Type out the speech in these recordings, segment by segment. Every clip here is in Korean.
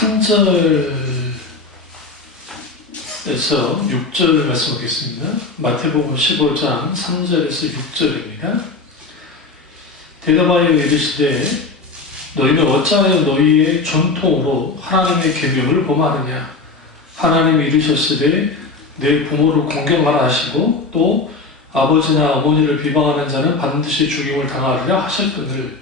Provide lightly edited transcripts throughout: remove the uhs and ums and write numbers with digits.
3절에서 6절 말씀 보겠습니다. 마태복음 15장 3절에서 6절입니다. 대답하여 이르시되 너희는 어찌하여 너희의 전통으로 하나님의 계명을 범하느냐. 하나님이 이르셨으되 내 부모를 공경하라 하시고 또 아버지나 어머니를 비방하는 자는 반드시 죽임을 당하리라 하셨거늘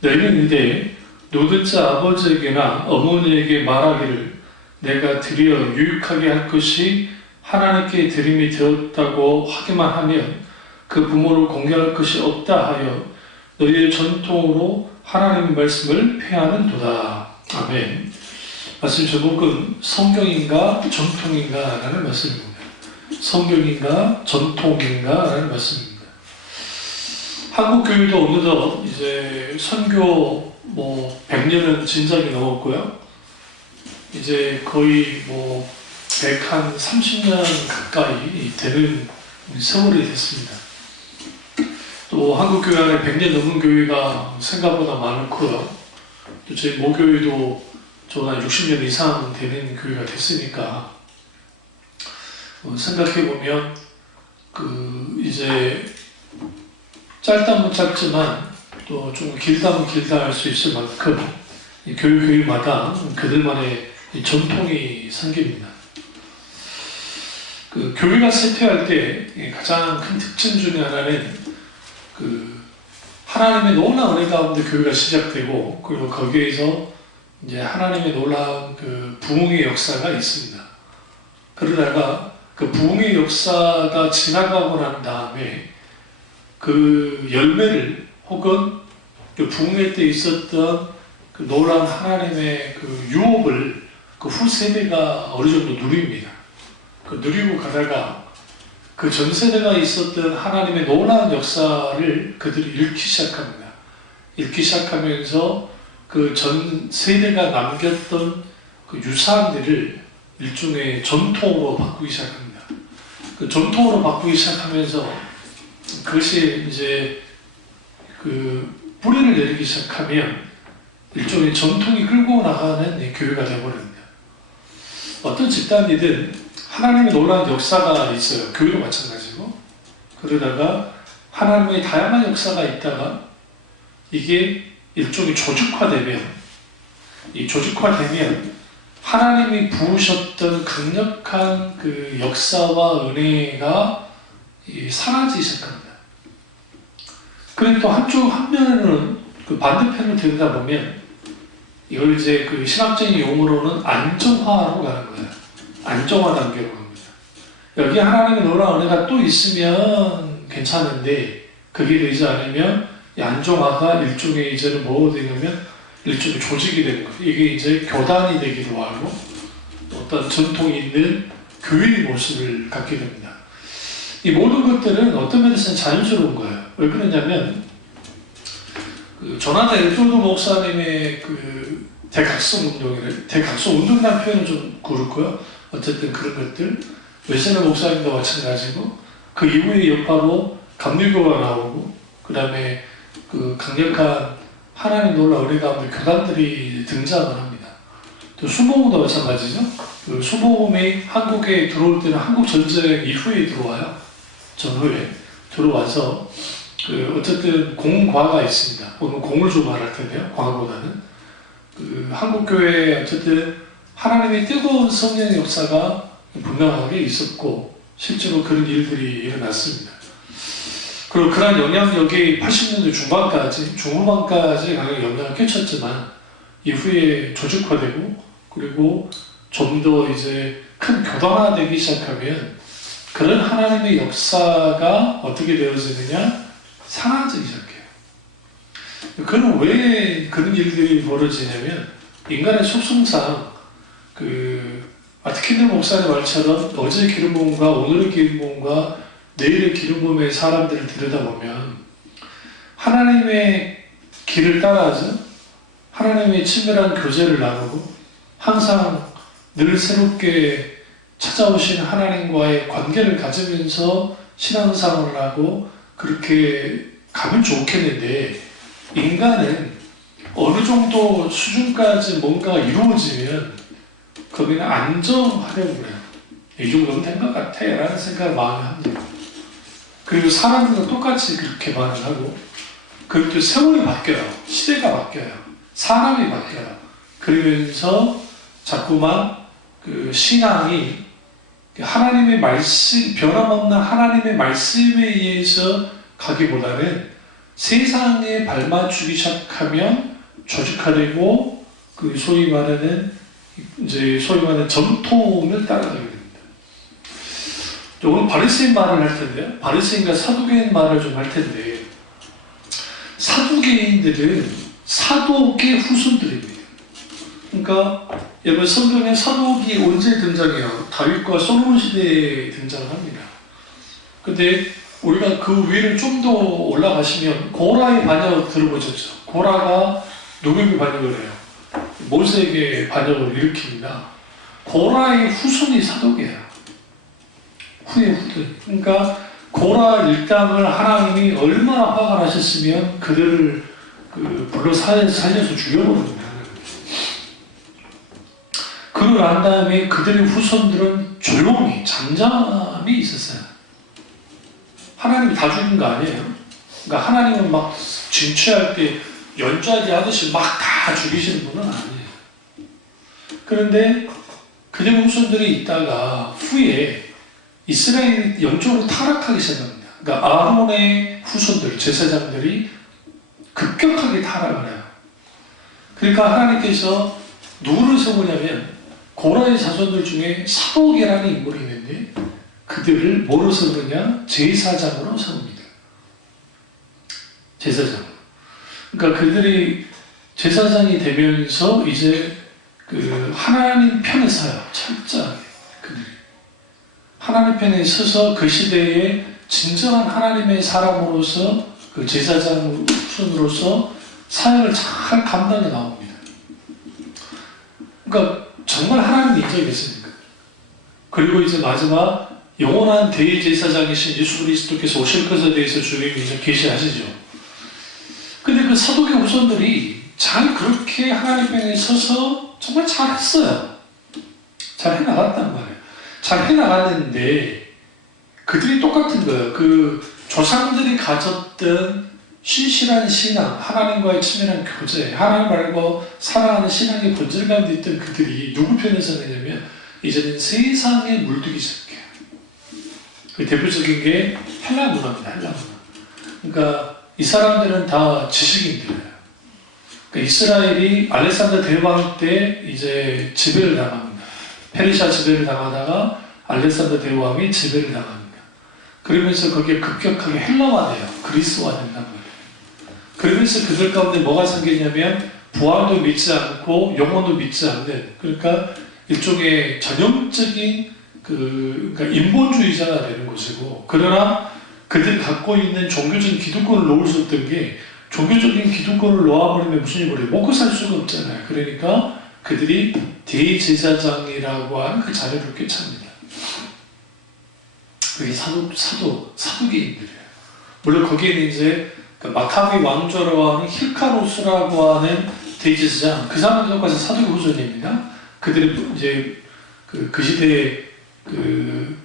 너희는 이제 누구든지 아버지에게나 어머니에게 말하기를 내가 드려 유익하게 할 것이 하나님께 드림이 되었다고 하기만 하면 그 부모를 공경할 것이 없다 하여 너희의 전통으로 하나님의 말씀을 폐하는도다. 아멘. 말씀 제목은 성경인가 전통인가 라는 말씀입니다. 성경인가 전통인가 라는 말씀입니다. 한국 교회도 어느덧 이제 선교 100년은 진작이 넘었고요. 이제 거의 130년 가까이 되는 세월이 됐습니다. 또 한국 교회 안에 100년 넘은 교회가 생각보다 많고요. 또 저희 모교회도 한 60년 이상 되는 교회가 됐으니까 생각해보면 이제 짧다면 짧지만 또 좀 길다면 길다 할 수 있을 만큼 교회마다 그들만의 전통이 생깁니다. 교회가 쇠퇴할 때 가장 큰 특징 중에 하나는 하나님의 놀라운 은혜 가운데 교회가 시작되고 그리고 거기에서 이제 하나님의 놀라운 부흥의 역사가 있습니다. 그러다가 그 부흥의 역사가 지나가고 난 다음에 그 열매를 혹은 그 부흥회 때 있었던 그 놀라운 하나님의 그 유업을 그 후세대가 어느 정도 누립니다. 누리고 가다가 그 전세대가 있었던 하나님의 놀라운 역사를 그들이 읽기 시작합니다. 읽기 시작하면서 그 전 세대가 남겼던 그 유산들을 일종의 전통으로 바꾸기 시작합니다. 그 전통으로 바꾸기 시작하면서 그것이 이제 뿌리를 내리기 시작하면 일종의 전통이 끌고 나가는 교회가 되어버립니다. 어떤 집단이든 하나님의 놀라운 역사가 있어요. 교회도 마찬가지고. 그러다가 하나님의 다양한 역사가 있다가 이게 일종의 조직화되면 하나님이 부으셨던 강력한 그 역사와 은혜가 사라지기 시작합니다. 그런데 또 한면에는 그 반대편을 들여다보면 이걸 이제 그 신학적인 용어로는 안정화로 가는 거예요. 안정화 단계로 갑니다. 여기 하나님의 놀라운 은혜가 또 있으면 괜찮은데 그게 되지 않으면 이 안정화가 일종의 이제는 뭐가 되냐면 일종의 조직이 되는 거예요. 이게 이제 교단이 되기도 하고 어떤 전통이 있는 교회의 모습을 갖게 됩니다. 이 모든 것들은 어떤 면에서는 자연스러운 거예요. 왜 그러냐면 조나단 에드워드 목사님의 대각성 운동이라는 표현은 좀 그렇고요. 어쨌든 그런 것들 웨슬리 목사님도 마찬가지고 그 이후에 여파로 감리교가 나오고 그 다음에 강력한 하나님 놀라운 은혜 가운데 교단들이 등장을 합니다. 또 수복음도 마찬가지죠. 수복음이 한국에 들어올 때는 한국 전쟁 이후에 들어와요. 전후에 들어와서 어쨌든 공과가 있습니다. 오늘 공을 좀 말할 텐데요. 과보다는 한국교회에 어쨌든 하나님의 뜨거운 성령의 역사가 분명하게 있었고 실제로 그런 일들이 일어났습니다. 그리고 그러한 영향력이 80년대 중후반까지 강하게 영향을 끼쳤지만 이후에 조직화되고 그리고 좀 더 이제 큰 교단화되기 시작하면 그런 하나님의 역사가 어떻게 되어지느냐? 사라지기 시작해요. 그럼 왜 그런 일들이 벌어지냐면 인간의 속성상 마트킨들 목사의 말처럼 어제의 기름 부음과 오늘의 기름 부음과 내일의 기름 부음의 사람들을 들여다보면 하나님의 길을 따라서 하나님의 친밀한 교제를 나누고 항상 늘 새롭게 찾아오신 하나님과의 관계를 가지면서 신앙생활을 하고 그렇게 가면 좋겠는데 인간은 어느 정도 수준까지 뭔가 이루어지면 거기는 안정하려고 그래요. 이 정도면 된 것 같아 라는 생각을 마음에 합니다. 그리고 사람들도 똑같이 그렇게 반응하고, 그리고 또 세월이 바뀌어요. 시대가 바뀌어요. 사람이 바뀌어요. 그러면서 자꾸만 그 신앙이 하나님의 말씀, 변함없는 하나님의 말씀에 의해서 가기보다는 세상에 발맞추기 시작하면 조직화되고, 그 소위 말하는 전통을 따라가게 됩니다. 오늘 바리새인 말을 할 텐데요. 바리새인과 사두개인 말을 좀 할 텐데, 사두개인들은 사독의 후손들입니다. 그러니까 여러분 성경에 사독이 언제 등장해요? 다윗과 솔로몬 시대에 등장합니다. 근데 우리가 그 위를 좀 더 올라가시면 고라의 반역 들어보셨죠? 고라가 누구에게 반역을 해요? 모세에게 반역을 일으킵니다. 고라의 후손이 사독이에요. 후의 후손. 그러니까 고라 일당을 하나님이 얼마나 화가 나셨으면 그들을 불러 살려서 죽여버립니다. 그러고 난 다음에 그들의 후손들은 조용히 잠잠히 있었어요. 하나님이 다 죽인 거 아니에요. 그러니까 하나님은 막 진취할 때 연좌제 하듯이 막 다 죽이시는 분은 아니에요. 그런데 그들 후손들이 있다가 후에 이스라엘이 영적으로 타락하기 시작합니다. 그러니까 아론의 후손들, 제사장들이 급격하게 타락을 해요. 그러니까 하나님께서 누구를 세우냐면 고라의 자손들 중에 사독이라는 인물이 있는데 그들을 뭐로 세우느냐? 제사장으로 세웁니다. 제사장. 그러니까 그들이 제사장이 되면서 이제 그 하나님 편에 서요. 철저하게 그들이. 하나님 편에 서서 그 시대에 진정한 하나님의 사람으로서 그 제사장 후손으로서 사역을 잘 감당해 나옵니다. 그러니까 정말 하나님이 인정했습니까? 그리고 이제 마지막 영원한 대제사장이신 예수 그리스도께서 오실 것에 대해서 주님이 이제 계시하시죠. 근데 그 사독의 후손들이 잘 그렇게 하나님 편에 서서 정말 잘했어요. 잘 해나갔단 말이에요. 잘 해나갔는데 그들이 똑같은 거예요. 그 조상들이 가졌던 신실한 신앙, 하나님과의 친밀한 교제, 하나님 말고 사랑하는 신앙의 본질 가운데 있던 그들이 누구 편에 서느냐면 이제는 세상에 물들기 시작해요. 그 대표적인 게 헬라 문화입니다. 헬라 문화. 그러니까 이 사람들은 다 지식인들이에요. 그러니까 이스라엘이 알렉산더 대왕 때 이제 지배를 당합니다. 페르시아 지배를 당하다가 알렉산더 대왕이 지배를 당합니다. 그러면서 거기에 급격하게 헬라화돼요. 그리스화된단 말이에요. 그러면서 그들 가운데 뭐가 생기냐면 부활도 믿지 않고 영혼도 믿지 않는, 그러니까 일종의 전형적인 그러니까 인본주의자가 되는 것이고, 그러나 그들이 갖고 있는 종교적인 기득권을 놓을 수 없던 게 종교적인 기득권을 놓아버리면 무슨 일이 벌어요? 먹고 살 수가 없잖아요. 그러니까 그들이 대제사장이라고 하는 그 자리를 꿰찹니다. 그게 사두개인들이에요. 물론 거기에는 이제 그 마카비 왕조라고 하는 힐카노스라고 하는 대제사장, 그 사람들까지 사두개 후손입니다. 그들이 이제 그 시대에 그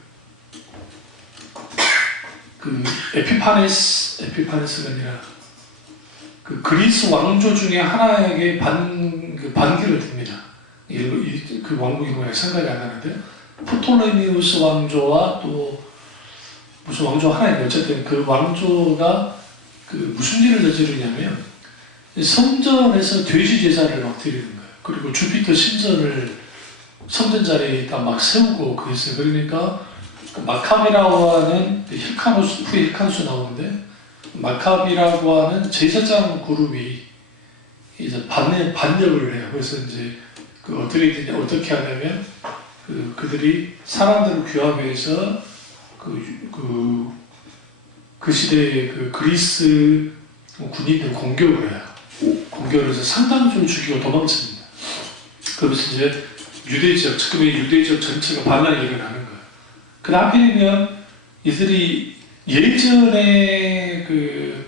에피파네스가 아니라 그 그리스 왕조 중에 하나에게 반기를 듭니다. 그 왕국이 뭐야 생각이 안 나는데, 프톨레미우스 왕조와 또 무슨 왕조 하나인데 어쨌든 그 왕조가 그 무슨 일을 저지르냐면 성전에서 돼지 제사를 막 드리는 거예요. 그리고 주피터 신전을 성전 자리에다 막 세우고 그랬어요. 그러니까 마카비라고 하는 힐카노스, 후에 힐카노스 나오는데 마카비라고 하는 제사장 그룹이 이제 반역을 해요. 그래서 이제 어떻게 하냐면 그들이 사람들을 규합해서 그 시대의 그 그리스 군인들 공격을 해요. 공격을 해서 상당수를 죽이고 도망칩니다. 그러면서 이제 유대 지역, 지금의 유대 지역 전체가 반란이 일어나는 거예요. 그 하필이면 이들이 예전에 그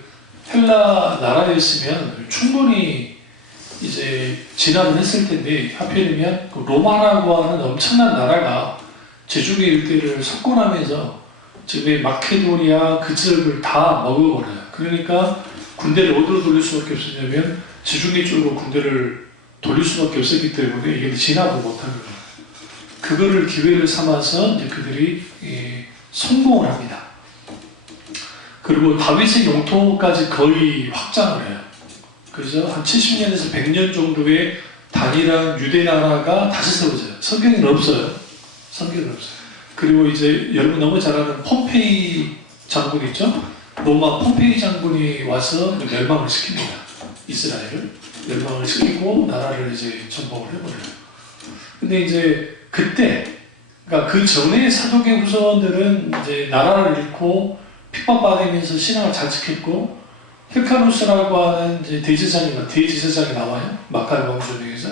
헬라 나라였으면 충분히 이제 진압을 했을 텐데 하필이면 그 로마라고 하는 엄청난 나라가 제중의 일대를 석권하면서 지금의 마케도니아 그 지역을 다 먹어버려요. 그러니까 군대를 어디로 돌릴 수밖에 없었냐면 지중해 쪽으로 군대를 돌릴 수밖에 없었기 때문에 이게 진압을 못하는 거예요. 그거를 기회를 삼아서 이제 그들이 성공을 합니다. 그리고 다윗의 영토까지 거의 확장을 해요. 그래서 한 70년에서 100년 정도의 단일한 유대 나라가 다시 세워져요. 성경에는 없어요. 성경은 없어요. 그리고 이제 여러분 너무 잘 아는 폼페이 장군 있죠? 로마 폼페이 장군이 와서 멸망을 시킵니다. 이스라엘을 멸망을 시키고 나라를 이제 정복을 해버려요. 근데 이제 그때, 그러니까 그 전에 사도계 후손들은 이제 나라를 잃고 핍박받으면서 신앙을 잘 지켰고, 헬카누스라고 하는 이제 대제사장이 나와요. 마카의 왕조 중에서.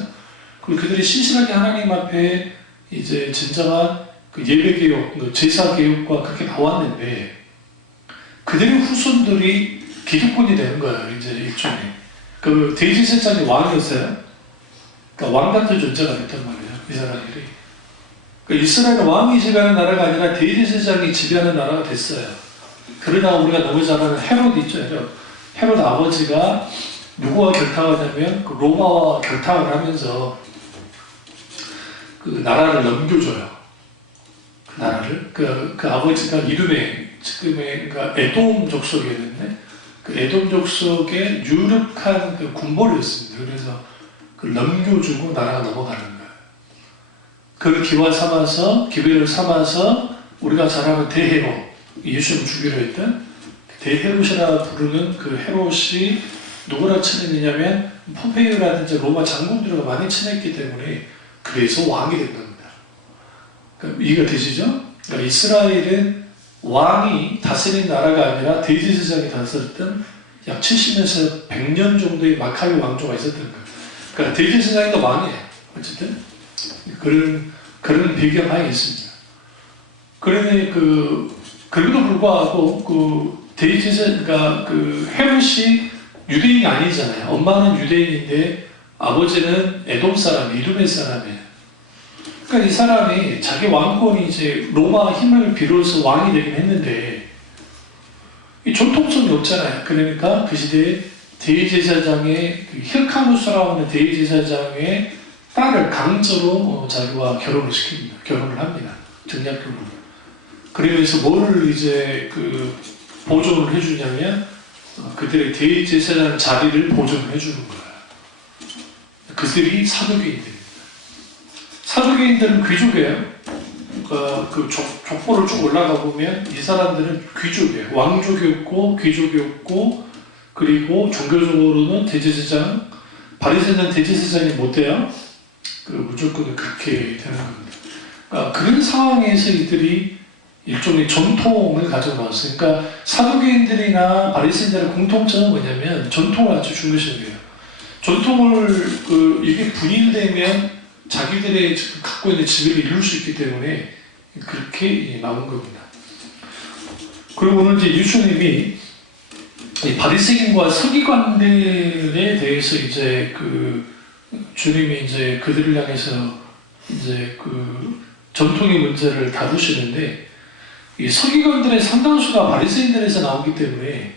그리고 그들이 신실하게 하나님 앞에 이제 진정한 그 예배개혁, 그 제사개혁과 그렇게 나왔는데, 그들의 후손들이 기득권이 되는 거예요. 이제 일종의. 그 대제사장이 왕이었어요. 그러니까 왕 같은 존재가 됐단 말이에요. 이스라엘이. 그러니까 이스라엘은 왕이 지배하는 나라가 아니라 대제사장이 지배하는 나라가 됐어요. 그러다가 우리가 너무 잘 아는 헤롯 있죠. 헤롯 아버지가 누구와 결탁하냐면 그 로마와 결탁을 하면서 그 나라를 넘겨줘요. 그 나라를. 그 아버지가 이름에 지금의 그러니까 에돔 족속이었는데 그 에돔 족속의 유력한 그 군벌이었습니다. 그래서 그걸 넘겨주고 나라가 넘어가는 거예요. 그걸 기회를 삼아서 우리가 잘 아는 대헤롯, 예수를 죽이려 했던 대헤롯이라 부르는 그 헤롯이 누구랑 친했느냐면 폼페이오라든지 로마 장군들과 많이 친했기 때문에 그래서 왕이 된 겁니다. 그러니까 이해가 되시죠? 그러니까 이스라엘은 왕이 다스린 나라가 아니라 대제사장이 다스렸던 약 70년에서 100년 정도의 마카비 왕조가 있었던 거예요. 그러니까 대제사장이 더 왕이에요. 어쨌든 그런 배경하에 있습니다. 그러니 그럼에도 불구하고 그러니까 그 헤롯이 유대인이 아니잖아요. 엄마는 유대인인데 아버지는 에돔 사람, 이두메 사람이에요. 그러니까 이 사람이 자기 왕권이 이제 로마 힘을 빌어서 왕이 되긴 했는데 이 전통성이 없잖아요. 그러니까 그 시대에 대제사장의 그 힐카누스라고 하는 대제사장의 딸을 강제로 자기와 결혼을 시킵니다. 결혼을 합니다. 정략 결혼을. 그러면서 뭐를 이제 보존을 해주냐면 그들의 대제사장 자리를 보존을 해주는 거예요. 그들이 사두개인들입니다. 사두개인들은 귀족이에요. 그러니까 그 족보를 쭉 올라가 보면 이 사람들은 귀족이에요. 왕족이었고 귀족이었고 그리고 종교적으로는 대제사장, 바리새인은 대제사장이 못 돼요. 무조건 그렇게 되는 겁니다. 그러니까 그런 상황에서 이들이 일종의 전통을 가지고 나왔어요. 그러니까 사두개인들이나 바리새인들의 공통점은 뭐냐면 전통을 아주 중요시해요. 전통을 이게 분인되면 자기들의 갖고 있는 지배를 이룰 수 있기 때문에 그렇게 나온 겁니다. 그리고 오늘 이제 예수님이 바리새인과 서기관들에 대해서 이제 주님이 이제 그들을 향해서 이제 전통의 문제를 다루시는데 이 서기관들의 상당수가 바리새인들에서 나오기 때문에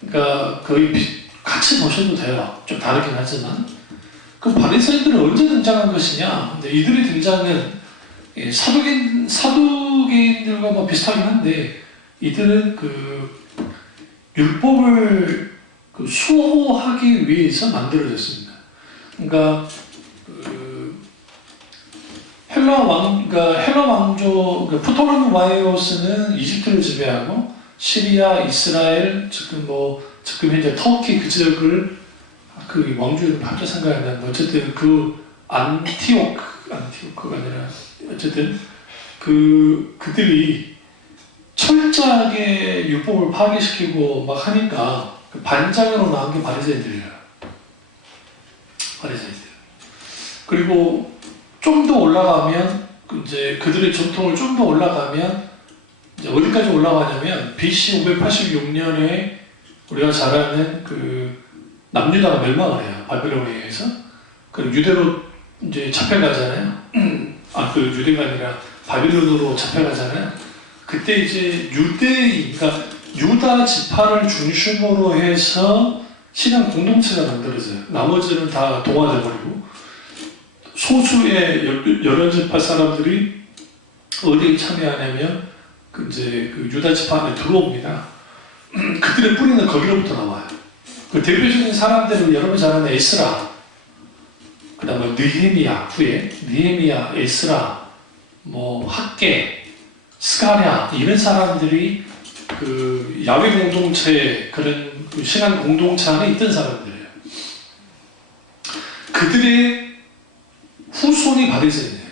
그러니까 거의 같이 보셔도 돼요. 좀 다르긴 하지만 그 바리새인들은 언제 등장한 것이냐? 근데 이들의 등장은 사두개인들과 비슷하긴 한데 이들은 율법을 수호하기 위해서 만들어졌습니다. 그러니까 헬라 왕조 프토르무 바이오스는 이집트를 지배하고 시리아, 이스라엘, 지금 현재 터키 그 지역을 왕조 이름 갑자기 생각이 안 나는데 어쨌든 안티오크가 아니라 어쨌든 그들이 철저하게 율법을 파괴시키고 막 하니까 반장으로 나온 게 바리새인들이에요. 바리새인들. 그리고 좀 더 올라가면 이제 그들의 전통을 좀 더 올라가면 이제 어디까지 올라가냐면 BC 586년에 우리가 잘 아는 남유다가 멸망을 해요. 바벨론에 의해서. 그리고 유대로 이제 잡혀가잖아요. 그 유대가 아니라 바빌론으로 잡혀가잖아요. 그때 이제 유대인, 그러니까 유다 지파를 중심으로 해서 신앙 공동체가 만들어져요. 나머지는 다 동화돼버리고 소수의 여러 지파 사람들이 어디에 참여하냐면 이제 그 유다 지파 안에 들어옵니다. 그들의 뿌리는 거기로부터 나와요. 그 대표적인 사람들은 여러분 잘 아는 에스라, 그 다음에 느헤미야 후에 느헤미야, 에스라, 뭐 학계, 스가랴 이런 사람들이 그 야외 공동체 그런 신앙 공동체 안에 있던 사람들이에요. 그들의 후손이 바리새인이에요.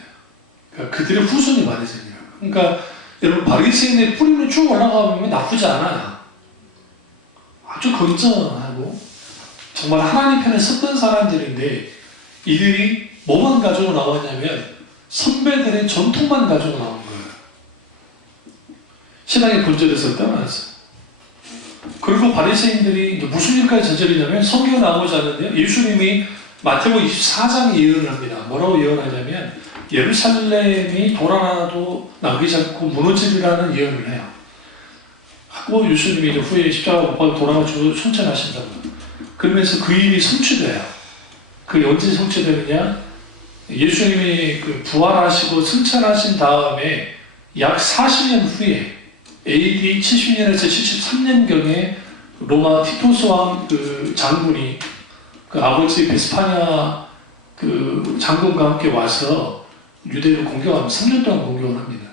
그러니까 그들의 후손이 바리새인이에요. 그러니까 여러분 바리새인의 뿌리로 쭉 올라가면 나쁘지 않아요. 아주 건전하고 정말 하나님 편에 섰던 사람들인데 이들이 뭐만 가지고 나왔냐면 선배들의 전통만 가지고 나온 거예요. 신앙의 본질에서 떠나서. 그리고 바리새인들이 무슨 일까지 저지르냐면 성경에 나오지 않는데요. 예수님이 마태복음 24장 예언을 합니다. 뭐라고 예언하냐면 예루살렘이 돌 하나도 남기지 않고 무너지리라는 예언을 해요. 하고 예수님이 이제 후에 십자가 못 박아 돌아가지고 순천하신다고. 그러면서 그 일이 성취돼요. 그게 언제 성취되느냐? 예수님이 그 부활하시고 승천하신 다음에 약 40년 후에 AD 70년에서 73년경에 로마 티토스 왕 그 장군이 그 아버지 베스파냐 그 장군과 함께 와서 유대를 공격하면 3년 동안 공격을 합니다.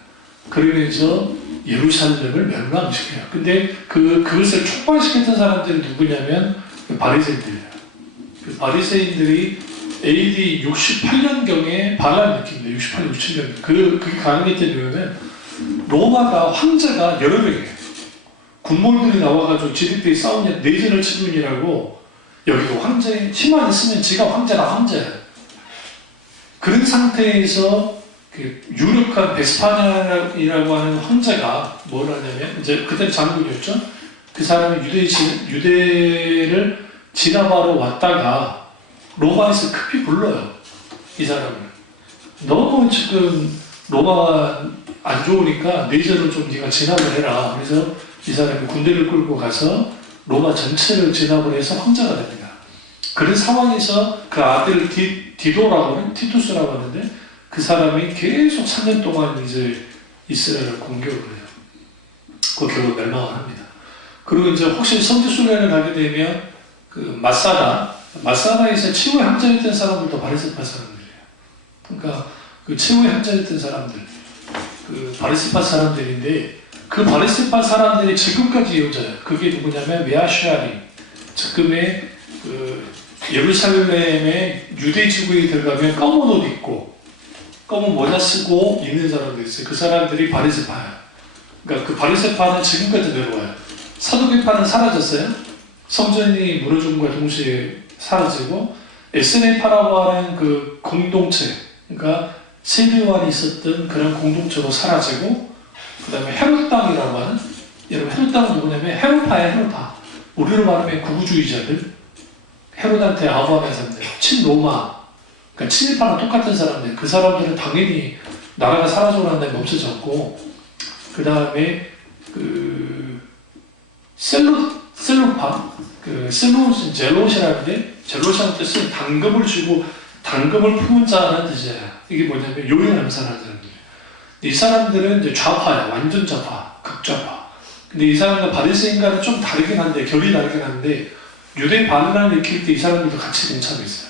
그러면서 예루살렘을 멸망시켜요. 근데 그것을 촉발시켰던 사람들이 누구냐면 바리새인들이에요. 그 바리새인들이 AD 68년경에 반란을 일으킵니다. 68년, 67년. 그게 가능했던 이유는 로마가 황제가 여러 명이에요. 군몰들이 나와가지고 지들끼리 싸우냐 내전을 치르느라고 여기도 황제 힘만 있으면 지가 황제라 황제야. 그런 상태에서 그 유력한 베스파냐라고 하는 황제가 뭘 하냐면 이제 그때 장군이었죠. 그 사람이 유대를 지나바로 왔다가 로마에서 급히 불러요. 이 사람을. 너무 지금 로마가 안 좋으니까 내전을 좀 네가 진압을 해라. 그래서 이 사람이 군대를 끌고 가서 로마 전체를 진압을 해서 황제가 됩니다. 그런 상황에서 그 아들 디도라고 하는 티투스라고 하는데 그 사람이 계속 3년 동안 이제 이스라엘을 공격을 해요. 그 결국 멸망을 합니다. 그리고 이제 혹시 성지순례를 가게 되면 그 마사다에서 최후의 학자였던 사람들도 바리새파 사람들이에요. 그러니까 그 최후의 학자였던 사람들, 그 바리새파 사람들인데 그 바리새파 사람들이 지금까지 이어져요. 그게 누구냐면 메아시아림, 지금의 그 예루살렘의 유대 지구에 들어가면 검은 옷 입고 검은 모자 쓰고 있는 사람들이 있어요. 그 사람들이 바리새파예요. 그러니까 그 바리새파는 지금까지 내려와요. 사두개파는 사라졌어요. 성전이 무너짐과 동시에 사라지고 에스네파라고 하는 그 공동체, 그러니까 세례관이 있었던 그런 공동체로 사라지고 그 다음에 헤롯당이라고 하는, 여러분 헤롯당은 누구냐면 헤롯파예요. 헤롯파. 우리로 말하면 구구주의자들, 헤롯한테 아부하는 사람들, 친로마, 그러니까 친일파랑 똑같은 사람들, 그 사람들은 당연히 나라가 사라져가는 다음에 없어졌고, 그 다음에 그 셀로파, 그 젤롯이라는데 젤롯이라는 뜻은 당금을 주고 당금을 품은 자라는 뜻이에요. 이게 뭐냐면 요요하는 사람들. 이 사람들은 이제 좌파야, 완전 좌파, 극좌파. 근데 이 사람과 바리새인과는 좀 다르긴 한데, 결이 다르긴 한데, 유대 반란을 일으킬 때 이 사람들도 같이 동참했어요.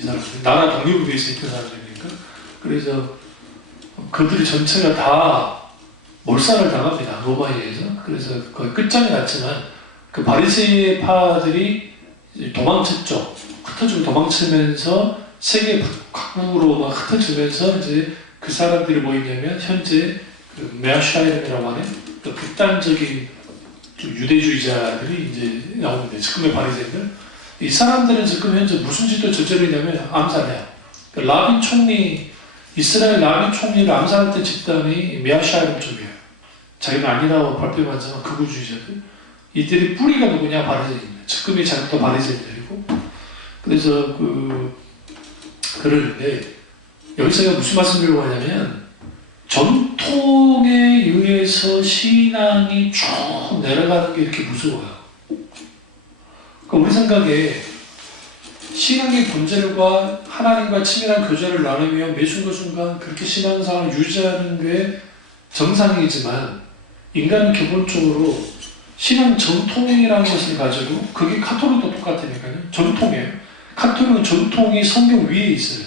이 사람들 나라 독립을 위해서 있던 사람들이니까. 그래서 그들이 전체가 다 몰살을 당합니다. 로마에 의해서. 그래서 거의 끝장이 났지만 그 바리새파들이 도망쳤죠. 흩어지고 도망치면서 세계 각국으로 막 흩어지면서 이제 그 사람들이 뭐였냐면 현재 그 메아샤이름이라고 하는 그 극단적인 좀 유대주의자들이 이제 나오는데 지금의 바리새인들 이 사람들은 지금 현재 무슨 짓을 저지르냐면 암살해요. 그 라빈 총리 이스라엘 라빈 총리를 암살했던 집단이 메아샤이름 쪽이에요. 자기는 아니라고 발표하지만 극우주의자들 이들이 뿌리가 누구냐? 바리새인입니다. 측근이 잘못도 바리새인들이고. 그래서 그러는데 여기서 제가 무슨 말씀드리려고 하냐면 전통에 의해서 신앙이 쭉 내려가는 게 이렇게 무서워요. 그러니까 우리 생각에 신앙의 본질과 하나님과 친밀한 교제를 나누며 매 순간순간 그렇게 신앙생활을 유지하는 게 정상이지만 인간은 기본적으로 신앙 전통이라는 것을 가지고 그게 카톨릭도 똑같으니까요. 전통이에요. 카톨릭은 전통이 성경 위에 있어요.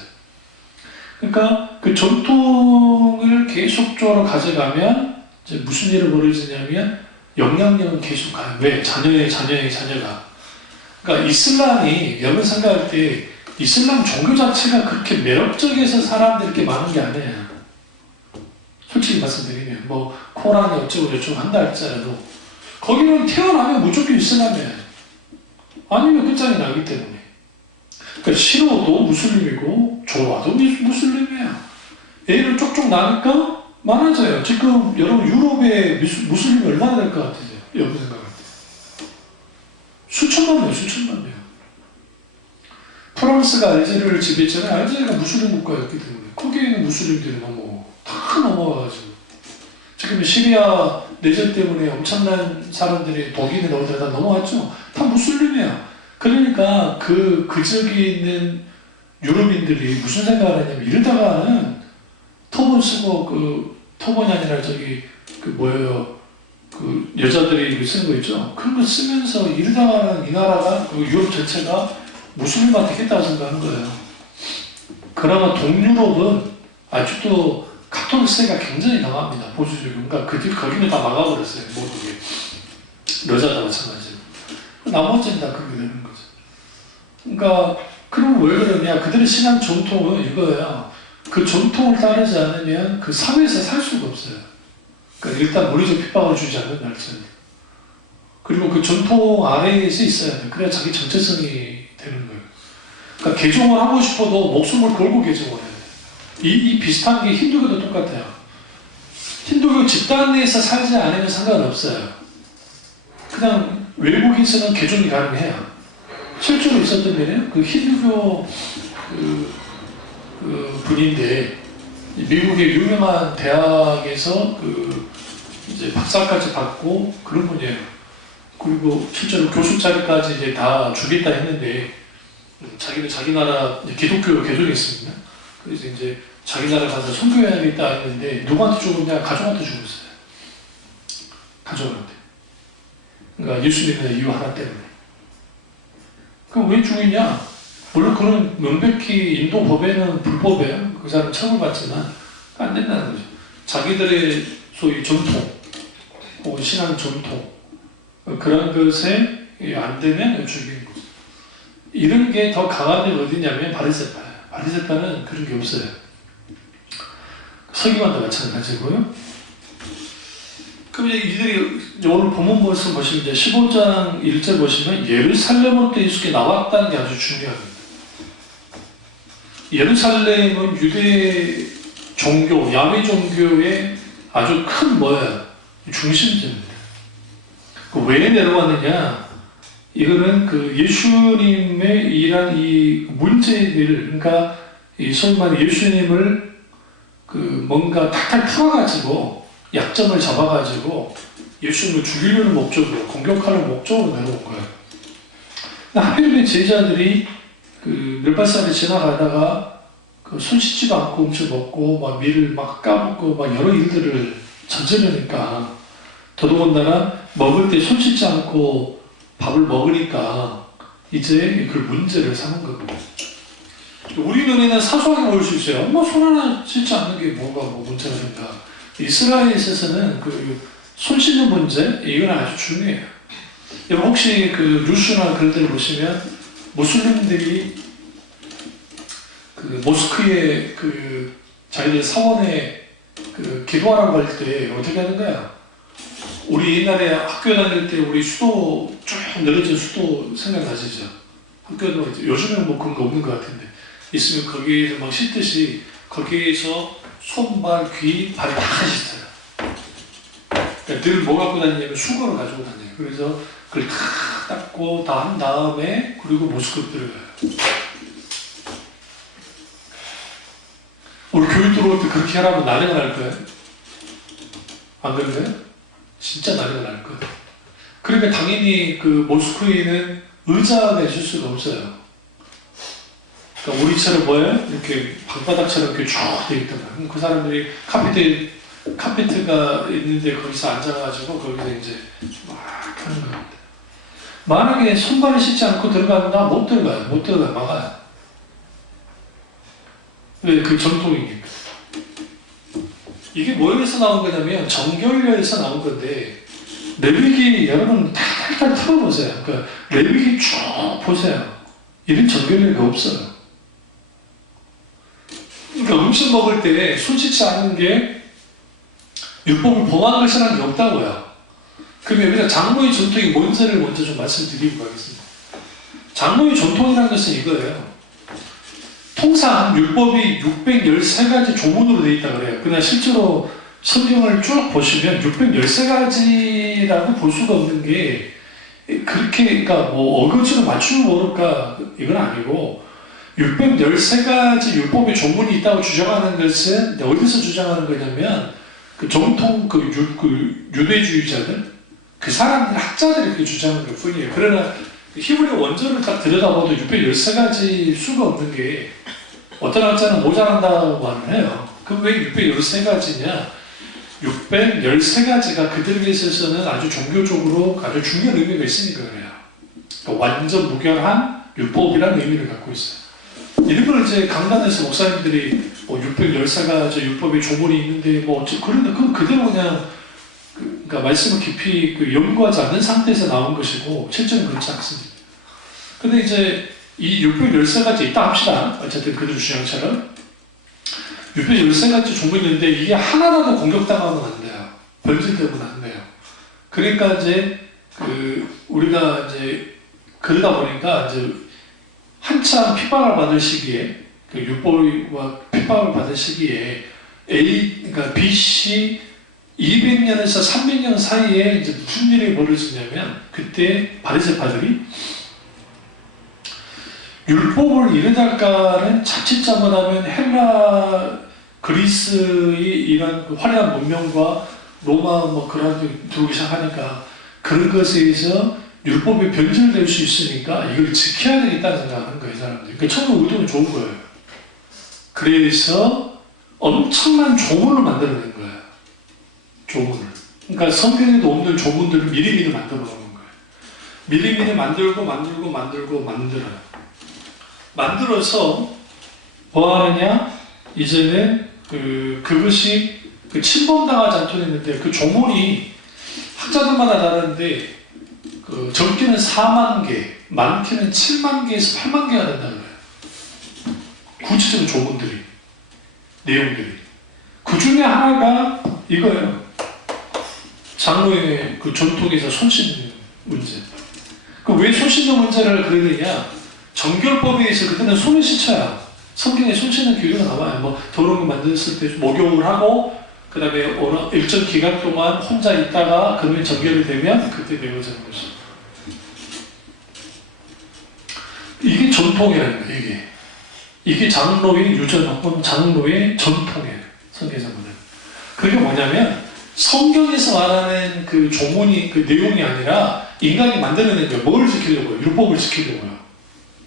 그러니까 그 전통을 계속적으로 가져가면 이제 무슨 일이 벌어지냐면 영향력은 계속 가요. 왜? 자녀가. 그러니까 이슬람이 여러분 생각할 때 이슬람 종교 자체가 그렇게 매력적이어서 사람들이 이렇게 많은 게 아니에요. 솔직히 말씀드리면 뭐 코란이 어쩌고 저쩌고 한다 할지라도 거기는 태어나면 무조건 이슬람이에요. 아니면 끝장이 나기 때문에. 그러니까 싫어도 무슬림이고 좋아도 무슬림이에요. 애를 쪽쪽 나니까 많아져요. 지금 여러분 유럽에 무슬림이 얼마나 될 것 같으세요? 여러분 생각할 때. 수천만 명. 프랑스가 알제리를 지배했잖아요. 알제리가 무슬림 국가였기 때문에 거기에 있는 무슬림들이 다 넘어와가지고 지금 시리아 내전 때문에 엄청난 사람들이 독일에 어디다 다 넘어왔죠. 다 무슬림이에요. 그러니까 그 지역에 있는 유럽인들이 무슨 생각을 했냐면 이러다가는 터번 쓰고 터번이 아니라 여자들이 쓰는 거 있죠. 그런 거 쓰면서 이러다가는 이 나라가 유럽 전체가 무슬림화 되겠다고 생각하는 거예요. 그러나 동유럽은 아직도 카톨릭세가 굉장히 강합니다. 보수적으로. 그러니까 거기는 다 막아버렸어요. 모든 게. 여자도 마찬가지로. 나머지는 다 그렇게 되는 거죠. 그러니까 그럼 왜 그러냐? 그들의 신앙 전통은 이거예요. 그 전통을 따르지 않으면 그 사회에서 살 수가 없어요. 그러니까 일단 물리적 핍박을 주지 않는 날짜입니다. 그리고 그 전통 아래에서 있어야 돼요. 그래야 자기 정체성이 되는 거예요. 그러니까 개종을 하고 싶어도 목숨을 걸고 개종을 해야 돼요. 이 비슷한 게 힌두교도 똑같아요. 힌두교 집단 내에서 살지 않으면 상관없어요. 그냥 외국에서는 개종이 가능해요. 실제로 있었던 일이에요. 그 힌두교 분인데 미국의 유명한 대학에서 이제 박사까지 받고 그런 분이에요. 그리고 실제로 교수 자리까지 이제 다 주겠다 했는데 자기는 자기 나라 기독교로 개종했습니다. 그래서 이제 자기 나라 가서 선교해야겠다 했는데 누구한테 죽었냐? 가족한테 죽었어요. 가족한테. 그러니까 예수 믿는 이유 하나 때문에. 그럼 왜 죽이냐? 물론 그런 명백히 인도 법에는 불법이에요. 그 사람 처벌받지만 안 된다는 거죠. 자기들의 소위 전통 혹은 신앙 전통 그런 것에 안 되면 죽이는 거죠. 이런 게 더 강한 데 어디냐면 바리새파예요. 바리새파는 그런 게 없어요. 서기관도 마찬가지고요. 그럼 이들이 오늘 본문 말씀 보시면 이제 15장 1절 보시면 예루살렘으로부터 예수께 나왔다는 게 아주 중요합니다. 예루살렘은 유대 종교, 야훼 종교의 아주 큰 중심지입니다. 왜 내려왔느냐? 이거는 예수님의 이란 이 문제들, 그러니까 소위 말해 예수님을 뭔가 탁탁 풀어가지고 약점을 잡아가지고 예수님을 죽이려는 목적으로, 공격하는 목적으로 내려온 거예요. 하필이면 제자들이 멸발산에 지나가다가 손 씻지도 않고 음식 먹고 막 밀을 막 까먹고 막 여러 일들을 저지르니까 더더군다나 먹을 때 손 씻지 않고 밥을 먹으니까 이제 그 문제를 삼은 거고. 우리 눈에는 사소하게 보일 수 있어요. 손 하나 씻지 않는 게 뭐가 문제가 된다. 이스라엘에 있어서는 손 씻는 문제, 이건 아주 중요해요. 여러분 혹시 뉴스나 그런 데를 보시면 무슬림들이 모스크에 자기들 사원에 기도하라고 할 때 어떻게 하는 거야? 우리 옛날에 학교 다닐 때 우리 수도 쭉 늘어진 수도 생각나시죠? 학교도 요즘에는 그런 거 없는 것 같은데 있으면 거기에서 막 씻듯이 거기에서 손발, 귀, 발이 다 씻어요. 그러니까 늘 뭐 갖고 다니냐면 수건을 가지고 다녀요. 그래서 그걸 다 닦고 다 한 다음에 그리고 모스크로 들어가요. 우리 교육 들어올 때 그렇게 하라면 난리가 날 거예요. 안 그런가요? 진짜 난리가 날 거예요. 그러니까 당연히 그 모스크에는 의자가 있을 수가 없어요. 그러니까 우리처럼 뭐예요? 이렇게 방바닥처럼 이렇게 쭉 되어 있단 말이에요. 그 사람들이 카페트가 있는데 거기서 앉아가지고 거기서 이제 막 하는 겁니다. 만약에 손발을 씻지 않고 들어간다? 못 들어가요. 못 들어가요. 막아요. 왜? 그 전통이니까. 이게 뭐에서 나온 거냐면 정결례에서 나온 건데 레위기 여러분 탈탈 틀어보세요. 그러니까 레위기 쭉 보세요. 이런 정결례가 없어요. 그러니까 음식 먹을 때 손 씻지 않은 게 율법을 범한 것이라는 게 없다고요. 그러면 여기서 장로의 전통이 뭔지를 먼저 좀 말씀드리고 가겠습니다. 장로의 전통이라는 것은 이거예요. 통상 율법이 613가지 조문으로 되어 있다고 그래요. 그러나 실제로 성경을 쭉 보시면 613가지라고 볼 수가 없는 게 그렇게 그러니까 뭐 어거지로 맞추면 모를까 이건 아니고 613가지 율법의 조문이 있다고 주장하는 것은 어디서 주장하는 거냐면 그 정통 그 유대주의자들 그 사람들 학자들이 그렇게 주장하는 것 뿐이에요. 그러나 히브리 원전을 딱 들여다봐도 613가지일 수가 없는 게 어떤 학자는 모자란다고 말을 해요. 그럼 왜 613가지냐? 613가지가 그들에게 있어서는 아주 종교적으로 아주 중요한 의미가 있으니까 그래요. 그러니까 완전 무결한 율법이라는 의미를 갖고 있어요. 이런 걸 이제 강단에서 목사님들이 뭐 614가지 율법의 조문이 있는데 뭐 그런데 그건 그대로 그냥 그러니까 말씀을 깊이 연구하지 않는 상태에서 나온 것이고 실제는 그렇지 않습니다. 근데 이제 이 613가지 있다 합시다. 어쨌든 그들 주장처럼 613가지 조문이 있는데 이게 하나라도 공격당하면 안 돼요. 변질되면 안 돼요. 그러니까 이제 우리가 이제 그러다 보니까 이제 한참 핍박을 받을 시기에 그 율법과 핍박을 받을 시기에 그러니까 BC 200년에서 300년 사이에 이제 무슨 일이 벌어지냐면 그때 바리새파들이 율법을 이르달까는 자칫 잘못하면 헬라 그리스의 이런 그 화려한 문명과 로마 뭐 그런 게 들어오기 시작하니까 그런 것에 의해서 율법이 변질될 수 있으니까 이걸 지켜야 되겠다는 생각하는 거예요, 사람들이. 그러니까 처음에 의도는 좋은 거예요. 그래서 엄청난 조문을 만들어낸 거예요. 조문을. 그러니까 성경에도 없는 조문들을 미리미리 만들어 놓은 거예요. 미리미리 만들어요. 만들어서 뭐 하느냐? 이제는 그것이 침범당하지 않도록 했는데 그 조문이 학자들마다 다른데 적게는 4만 개, 많게는 7만 개에서 8만 개가 된다는 거예요. 구체적인 조문들이, 내용들이. 그 중에 하나가 이거예요. 장로의 그 전통에서 손 씻는 문제. 왜 손 씻는 문제를 그러느냐? 정결법에 의해서 그때는 손을 씻어야 성경에 손 씻는 교리가 나와요. 뭐 더러운 거 만들었을 때 목욕을 하고 그 다음에 어느 일정 기간 동안 혼자 있다가 그러면 정결이 되면 그때 되어지는 것이. 이게 전통이라는 거예요. 이게 장로의 유전 혹은 장로의 전통이에요. 성경에서는. 그게 뭐냐면 성경에서 말하는 그 조문이 그 내용이 아니라 인간이 만들어낸 거예요. 뭘 지키려고요? 율법을 지키려고요.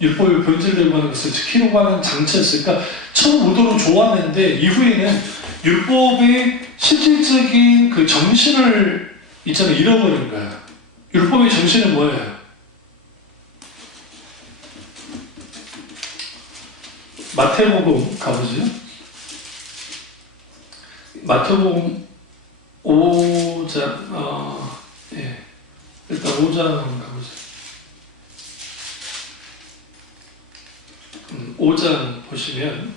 율법이 변질되고 하는 것을 지키려고 하는 장치였으니까 처음 의도는 좋았는데 이후에는 율법의 실질적인 그 정신을 있잖아요. 잃어버린 거예요. 율법의 정신은 뭐예요? 마태복음 가보죠. 마태복음 5장, 일단 5장 가보죠. 5장 보시면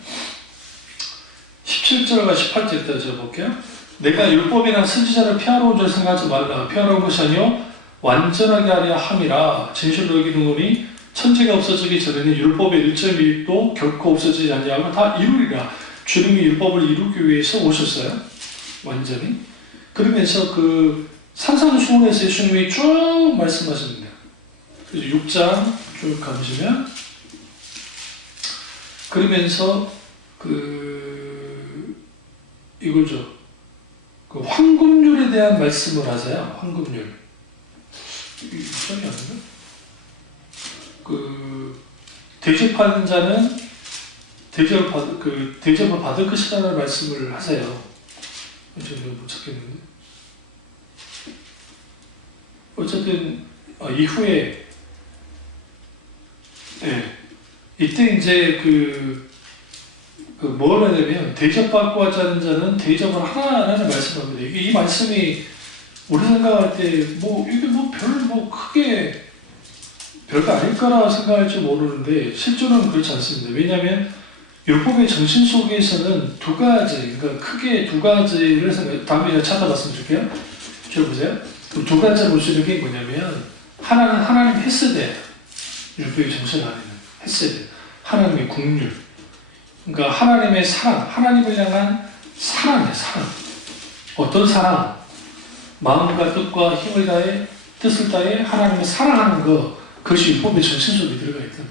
17절과 18절까지 적어볼게요. 내가 율법이나 선지자를 피하러 온 줄 생각하지 말라. 피하러 온 것이 아니요 완전하게 하려 함이라. 진실로 여기노니 천지가 없어지기 전에는 율법의 1.1도 결코 없어지지 아니하고 다 이루리라. 주님이 율법을 이루기 위해서 오셨어요. 완전히. 그러면서 그 산상수훈에서 예수님이 쭉 말씀하십니다. 그래서 6장 쭉 가보시면 그러면서 이거죠. 그 황금률에 대한 말씀을 하세요. 황금률. 이게 6장이 아닌가? 대접하는 자는 대접을 받을 것이라는 말씀을 하세요. 저는 못 찾겠는데. 어쨌든 이후에 이때 이제 뭘 하냐면 대접받고 하자는 자는 대접을 하라는 말씀합니다. 이 말씀이 우리 생각할 때 이게 크게 별거 아닐까라 생각할지 모르는데 실제로는 그렇지 않습니다. 왜냐하면 율법의 정신 속에서는 두 가지, 그러니까 크게 두 가지를 다음에 찾아봤으면 좋겠어요. 들어보세요. 그럼 두 가지를 볼 수 있는 게 뭐냐면 하나는 하나님 헤세드, 율법의 정신 안에는 헤세드, 하나님의 국률. 그러니까 하나님의 사랑, 하나님을 향한 사랑이에요. 사랑. 어떤 사랑? 마음과 뜻과 힘을 다해 뜻을 다해 하나님을 사랑하는 것, 그것이 율법의 정신 속에 들어가 있다.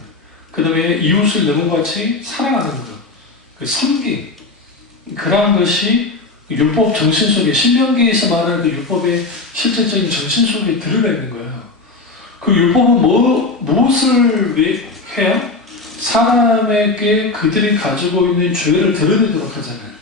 그 다음에 이웃을 너무같이 사랑하는 것, 섬김, 그러한 것이 율법 정신 속에, 신명기에서 말하는 그 율법의 실질적인 정신 속에 들어가 있는 거예요. 그 율법은 무엇을 해요? 사람에게 그들이 가지고 있는 죄를 드러내도록 하잖아요.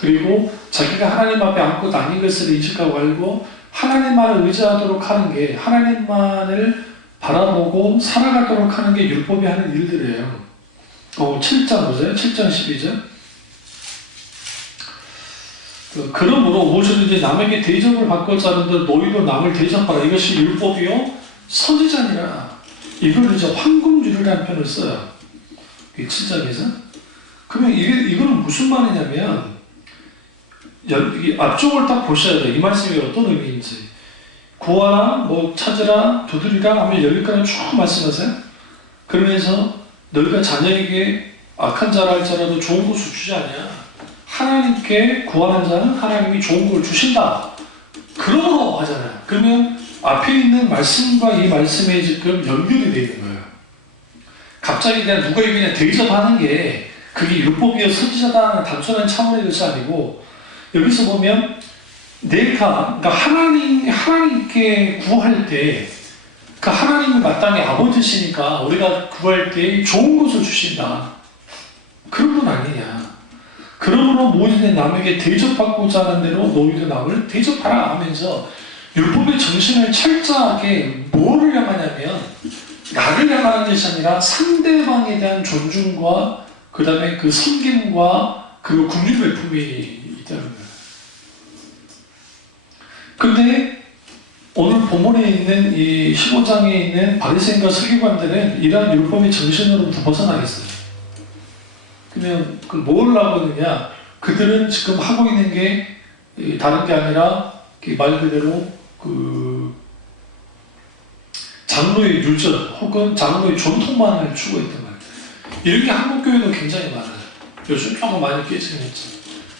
그리고 자기가 하나님 앞에 아무것도 아닌 것을 인식하고 알고 하나님만을 의지하도록 하는 게, 하나님만을 바라보고 살아가도록 하는 게 율법이 하는 일들이에요. 7장 보세요. 7장 12절. 그러므로 무엇이든지 남에게 대접을 받고자 하는데 너희도 남을 대접하라. 이것이 율법이요 선지자니라. 이걸 이제 황금률이라는 표현을 써요. 7장에서. 그러면 이거는 무슨 말이냐면 앞쪽을 딱 보셔야 돼요. 이 말씀이 어떤 의미인지. 구하라, 찾으라, 두드리라 하면 열릴 거라고 쭉 말씀하세요. 그러면서 너희가 자녀에게 악한 자라 할지라도 좋은 것을 주지 않냐. 하나님께 구하는 자는 하나님이 좋은 걸 주신다. 그러므로 하잖아요. 그러면 앞에 있는 말씀과 이 말씀에 지금 연결이 되어 있는 거예요. 갑자기 그냥 누가 그냥 대접하는 게 그게 율법이어 선지자다는 단순한 차원의 것이 아니고 여기서 보면 그러니까 하나님께 구할 때, 그 하나님이 마땅히 아버지시니까 우리가 구할 때 좋은 것을 주신다. 그런 건 아니냐. 그러므로 모든 남에게 대접받고자 하는 대로 너희도 남을 대접하라 하면서 율법의 정신을 철저하게 뭐를 향하냐면 나를 향하는 것이 아니라 상대방에 대한 존중과 그 다음에 그 섬김과 그 국민 배품이 있다는 거예요. 근데 오늘 본문에 있는 이 15장에 있는 바리새인과 서기관들은 이러한 율법의 정신으로부터 벗어나겠어요. 그러면 뭘 하고 있느냐? 그들은 지금 하고 있는 게 다른 게 아니라 말 그대로 장로의 율전 혹은 장로의 전통만을 추구했단 말이에요. 이런 게 한국교회도 굉장히 많아요. 요즘 조금 많이 깨지긴 했죠.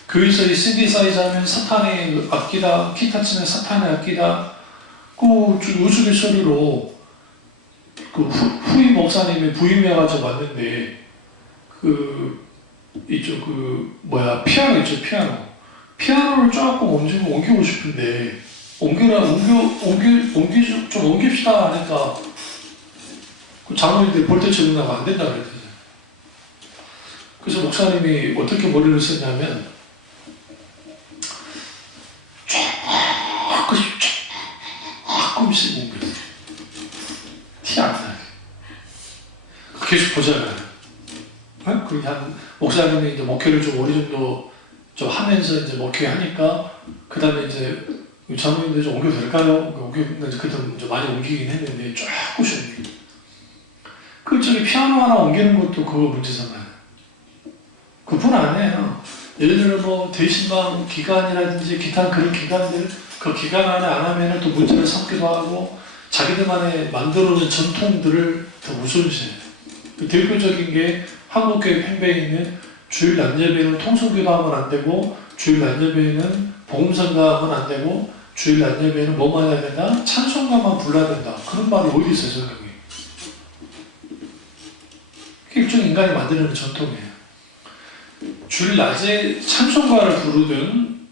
교회에서 이 신디사이저 하면 사탄의 악기다, 기타 치는 사탄의 악기다, 우스갯소리로 후임 목사님이 부임해가지고 왔는데 피아노 있죠, 피아노를 조금 옮기고 싶은데 좀 옮깁시다 하니까 장로님들이 볼 때 적응하면 안 된다 그랬거든요. 그래서 목사님이 어떻게 머리를 썼냐면 조금씩 옮겼어요. 티 안 나게. 계속 보잖아요. 그렇게 목사님이 이제 목회를 좀 어느 정도 좀 하면서 이제 목회하니까 그 다음에 이제 장로님들 좀 옮겨도 될까요? 그때는 좀 많이 옮기긴 했는데 조금씩 옮기고. 저기 피아노 하나 옮기는 것도 그거 문제잖아요. 그뿐 아니에요. 예를 들어 대신방 기간이라든지 기타 그런 기간들 그 기간 안에 안 하면 또 문제를 삼기도 하고 자기들만의 만들어놓은 전통들을 더 우선시해요. 대표적인 게 한국교회 팽배에 있는 주일 낮예배는 통성기도 하면 안 되고 주일 낮예배는 복음성가 하면 안 되고 주일 낮 예배는 뭐만 해야 된다? 찬송가만 불러야 된다. 그런 말이 어디 있어요, 성경에? 그게 일종의 인간이 만드는 전통이에요. 주일 낮에 찬송가를 부르든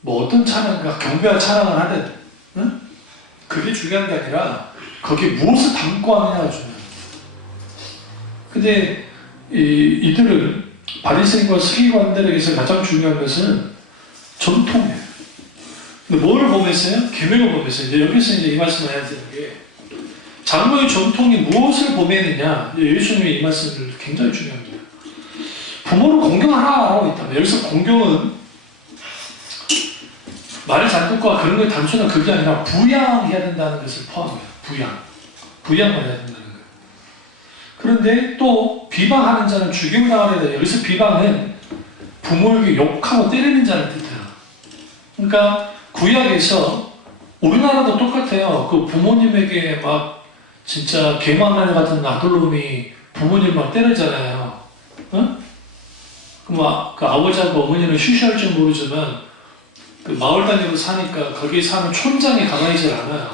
뭐 어떤 찬양가, 경배와 찬양을 하든, 응? 그게 중요한 게 아니라 거기에 무엇을 담고 하느냐가 중요해요. 근데 이들은 바리새인과 서기관들에게서 가장 중요한 것은 전통이에요. 근데 뭘 보면서요? 계명을 보면서 이제 여기서 이제 이 말씀을 해야 되는 게 장로의 전통이 무엇을 보면느냐? 예수님이 이 말씀을 굉장히 중요합니다. 부모를 공경하라고 있다. 여기서 공경은 말의 잔뜩과 그런 게 단순한 그게 아니라 부양해야 된다는 것을 포함해요. 부양만 해야 된다는 거예요. 그런데 또 비방하는 자는 죽임을 당하려 해요. 여기서 비방은 부모에게 욕하고 때리는 자를 뜻해요. 그러니까 구약에서 우리나라도 똑같아요. 그 부모님에게 막 진짜 개망나니 같은 아들놈이 부모님 막 때리잖아요. 응? 그 아버지하고 어머니는 쉬쉬할 줄 모르지만 그 마을 단위로 사니까 거기 사는 촌장이 가만히 있지 않아요.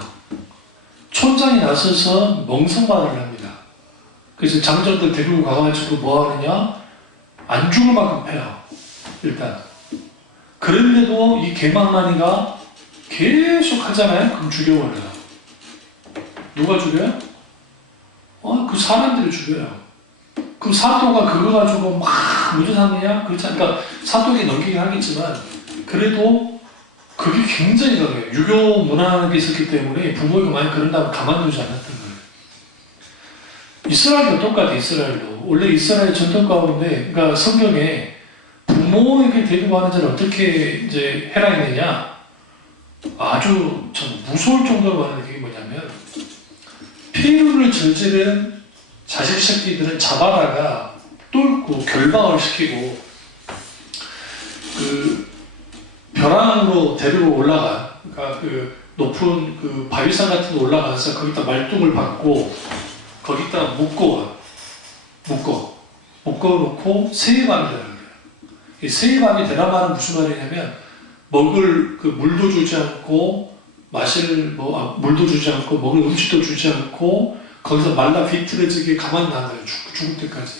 촌장이 나서서 멍석말을 합니다. 그래서 장정들 데리고 가가지고 뭐 하느냐? 안 죽을 만큼 패요. 일단. 그런데도 이 개망나니가 계속 하잖아요? 그럼 죽여버려요. 누가 죽여요? 그 사람들이 죽여요. 그럼 사또가 그거 가지고 막 무죄사느냐? 그렇지 않으니까 그러니까 사또에게 넘기긴 하겠지만 그래도 그게 굉장히 강해요. 유교 문화가 있었기 때문에 부모가 많이 그런다면 가만두지 않았던 거예요. 이스라엘도 똑같아요. 이스라엘도. 원래 이스라엘 전통 가운데 그러니까 성경에 부모에게 데리고 하는 자를 어떻게 이제 해라 했느냐? 아주 참 무서울 정도로 하는 게 뭐냐면 피해를 저지른 자식 새끼들은 잡아다가 뚫고 결박을 시키고 그 벼랑으로 데리고 올라가. 그러니까 그 높은 그 바위산 같은 데 올라가서 거기다 말뚝을 박고 거기다 묶어놓고 세입하게 되는 거예요. 이 세입하게 되란 말은 무슨 말이냐면 먹을 그 물도 주지 않고 물도 주지 않고 먹을 음식도 주지 않고 거기서 말라 비틀어지게 가만히 놔둬요. 죽을 때까지.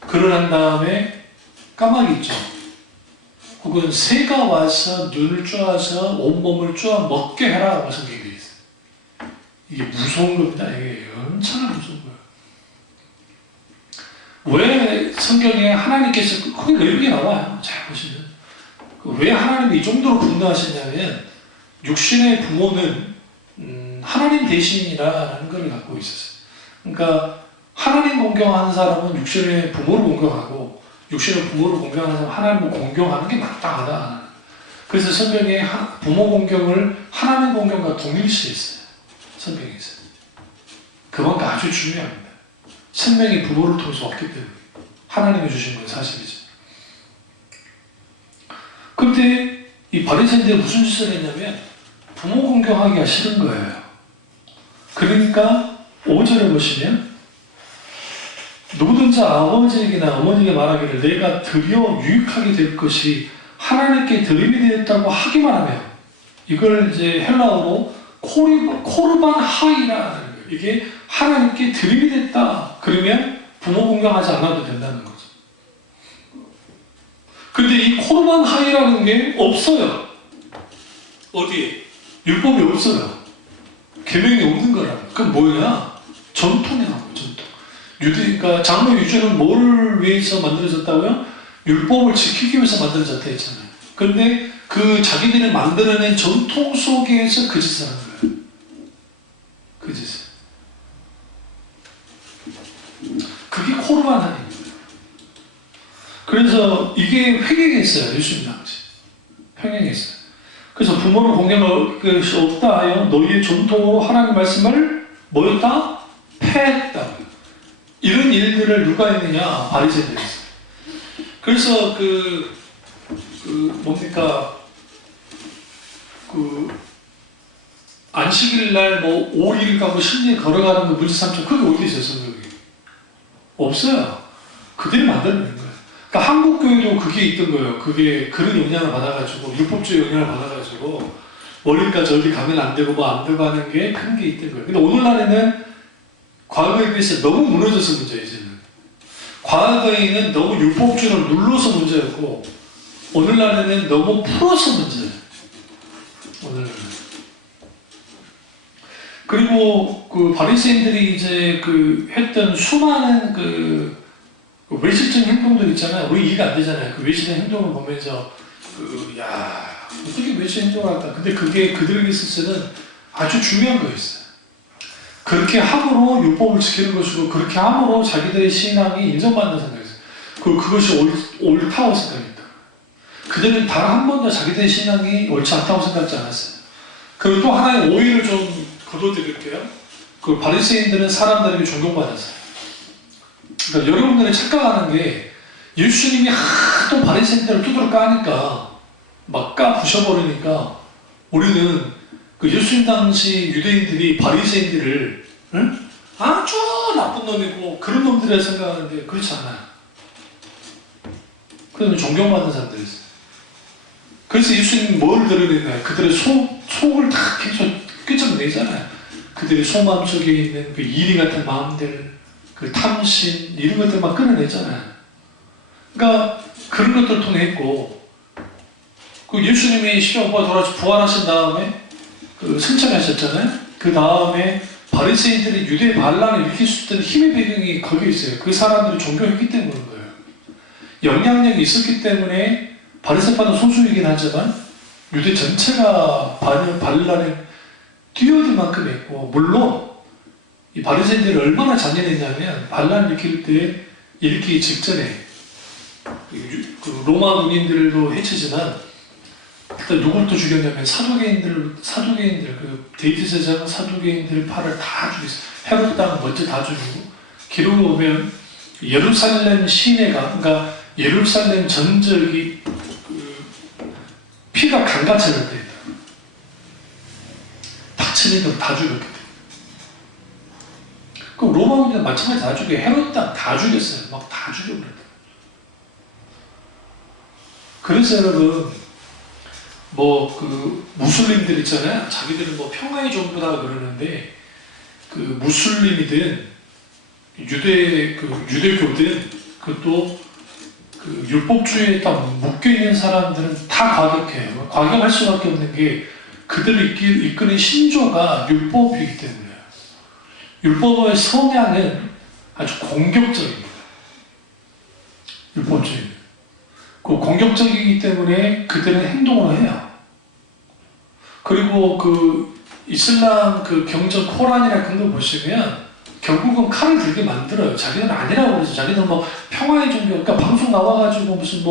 그러난 다음에 까마귀 있죠. 혹은 새가 와서 눈을 쪼아서 온몸을 쪼아 먹게 해라라고 성경에 되어 있어요. 이게 무서운 겁니다. 이게 엄청나게 무서운 거예요. 왜 성경에 하나님께서 거기 내용이 나와요. 잘 보시면. 왜 하나님이 이 정도로 분노하셨냐면 육신의 부모는 하나님 대신이라는 걸 갖고 있었어요. 그러니까 하나님 공경하는 사람은 육신의 부모를 공경하고 육신의 부모를 공경하는 사람은 하나님을 공경하는 게 마땅하다. 그래서 성경에 부모 공경을 하나님 공경과 동일시했어요. 성경에서. 그만큼 아주 중요합니다. 생명이 부모를 통해서 왔기 때문에 하나님이 주신 건 사실이죠. 그런데 이 바리새인들이 무슨 짓을 했냐면 부모 공경하기가 싫은 거예요. 그러니까 5절에 보시면 누구든지 아버지에게나 어머니에게 말하기를 내가 드려 유익하게 될 것이 하나님께 드림이 되었다고 하기만 하면 이걸 이제 헬라어로 코르반 하이라는 거예요. 이게 하나님께 드림이 됐다. 그러면 부모 공경하지 않아도 된다는 거죠. 근데 이 코르반 하이라는 게 없어요. 어디에? 율법이 없어요. 계명이 없는 거라. 그럼 뭐냐? 전통이라고. 전통. 그러니까 장로 유죄는 뭘 위해서 만들어졌다고요? 율법을 지키기 위해서 만들어졌다 했잖아요. 그런데 그 자기들이 만들어낸 전통 속에서 그 짓을 하는 거예요. 그 짓을. 그게 코르반 하입니다. 그래서 이게 횡행했어요. 예수님 당시. 횡행했어요. 그래서 부모를 공경할 것이 없다 하여 너희의 전통으로 하나님의 말씀을 뭐였다? 패했다. 이런 일들을 누가 했느냐? 바리새인들이 했어요. 그래서 안식일 날 5일 가고 10일 걸어가는 거 문제삼촌 그게 어디 있어요? 성경에? 없어요. 그들이 만들어낸 거예요. 그러니까 한국 교회도 그게 있던 거예요. 그게 그런 영향을 받아가지고 율법주의 영향을 받아가지고 멀리까지 어디 가면 안 되고 뭐 안 되고 하는 게 큰 게 있던 거예요. 근데 오늘날에는 과거에 비해서 너무 무너져서 문제예요. 이제는 과거에는 너무 율법주의를 눌러서 문제였고 오늘날에는 너무 풀어서 문제예요. 오늘날은. 그리고 그 바리새인들이 이제 그 했던 수많은 그 외식적인 행동들 있잖아요. 우리 이해가 안 되잖아요. 그 외식적인 행동을 보면서 어떻게 외식 행동을 할까? 근데 그게 그들에게 있어서는 아주 중요한 거였어요. 그렇게 함으로 율법을 지키는 것이고 그렇게 함으로 자기들의 신앙이 인정받는 생각이었어요. 그것이 옳다고 생각했다. 그들은 단 한 번도 자기들의 신앙이 옳지 않다고 생각하지 않았어요. 그리고 또 하나의 오해를 좀 거둬드릴게요. 그 바리새인들은 사람들에게 존경받았어요. 그러니까 여러분들이 착각하는 게 예수님이 하도 바리새인들을 두드러 까니까 막 부셔버리니까 우리는 그 예수님 당시 유대인들이 바리새인들을 아주 나쁜 놈이고 그런 놈들이라 생각하는데 그렇지 않아요. 그들은 존경받는 사람들이었어요. 그래서 예수님이 뭘 드러냈나요? 그들의 속을 다 꿰쳐내잖아요. 그들의 속마음 속에 있는 그 이리 같은 마음들, 그 탐심, 이런 것들만 끌어내잖아요. 그러니까 그런 것들을 통해 했고, 그 예수님이 십자가에 돌아서 부활하신 다음에 그 승천하셨잖아요. 그 다음에 바리새인들이 유대 반란을 일으킬 수 있던 힘의 배경이 거기에 있어요. 그 사람들을 존경했기 때문인 거예요. 영향력이 있었기 때문에 바리새파는 소수이긴 하지만 유대 전체가 반란에 뛰어들 만큼 했고, 물론 이 바리새인들이 얼마나 잔인했냐면 반란을 일으킬 때 일으키기 직전에 그 로마 군인들도 해치지만 일단 누구부터 죽였냐면 사두개인들 그 데이트 제사장 사두개인들 팔을 다 죽였어요. 헤롯 땅 먼저 다 죽이고 기록에 보면 예루살렘 시내가 그러니까 예루살렘 전적이 그 피가 강같이 흘렀다. 닥치는 대로 다 죽였기 때문에. 그럼 로마 군인들 마찬가지 다 죽여. 헤롯 땅 다 죽였어요. 막 다 죽여버렸다. 그래서 여러분 그 무슬림들 있잖아요. 자기들은 평화의 종교다 그러는데 그 무슬림이든 유대교든 그것도 그 율법주의에 딱 묶여있는 사람들은 다 과격해요. 과격할 수밖에 없는 게 그들을 이끄는 신조가 율법이기 때문에요. 율법의 성향은 아주 공격적입니다. 율법주의. 그 공격적이기 때문에 그들은 행동을 해요. 그리고 그 이슬람 그 경전 코란이나 그런 거 보시면 결국은 칼을 들게 만들어요. 자기는 아니라고 그러죠. 자기는 평화의 종교, 그러니까 방송 나와가지고 무슨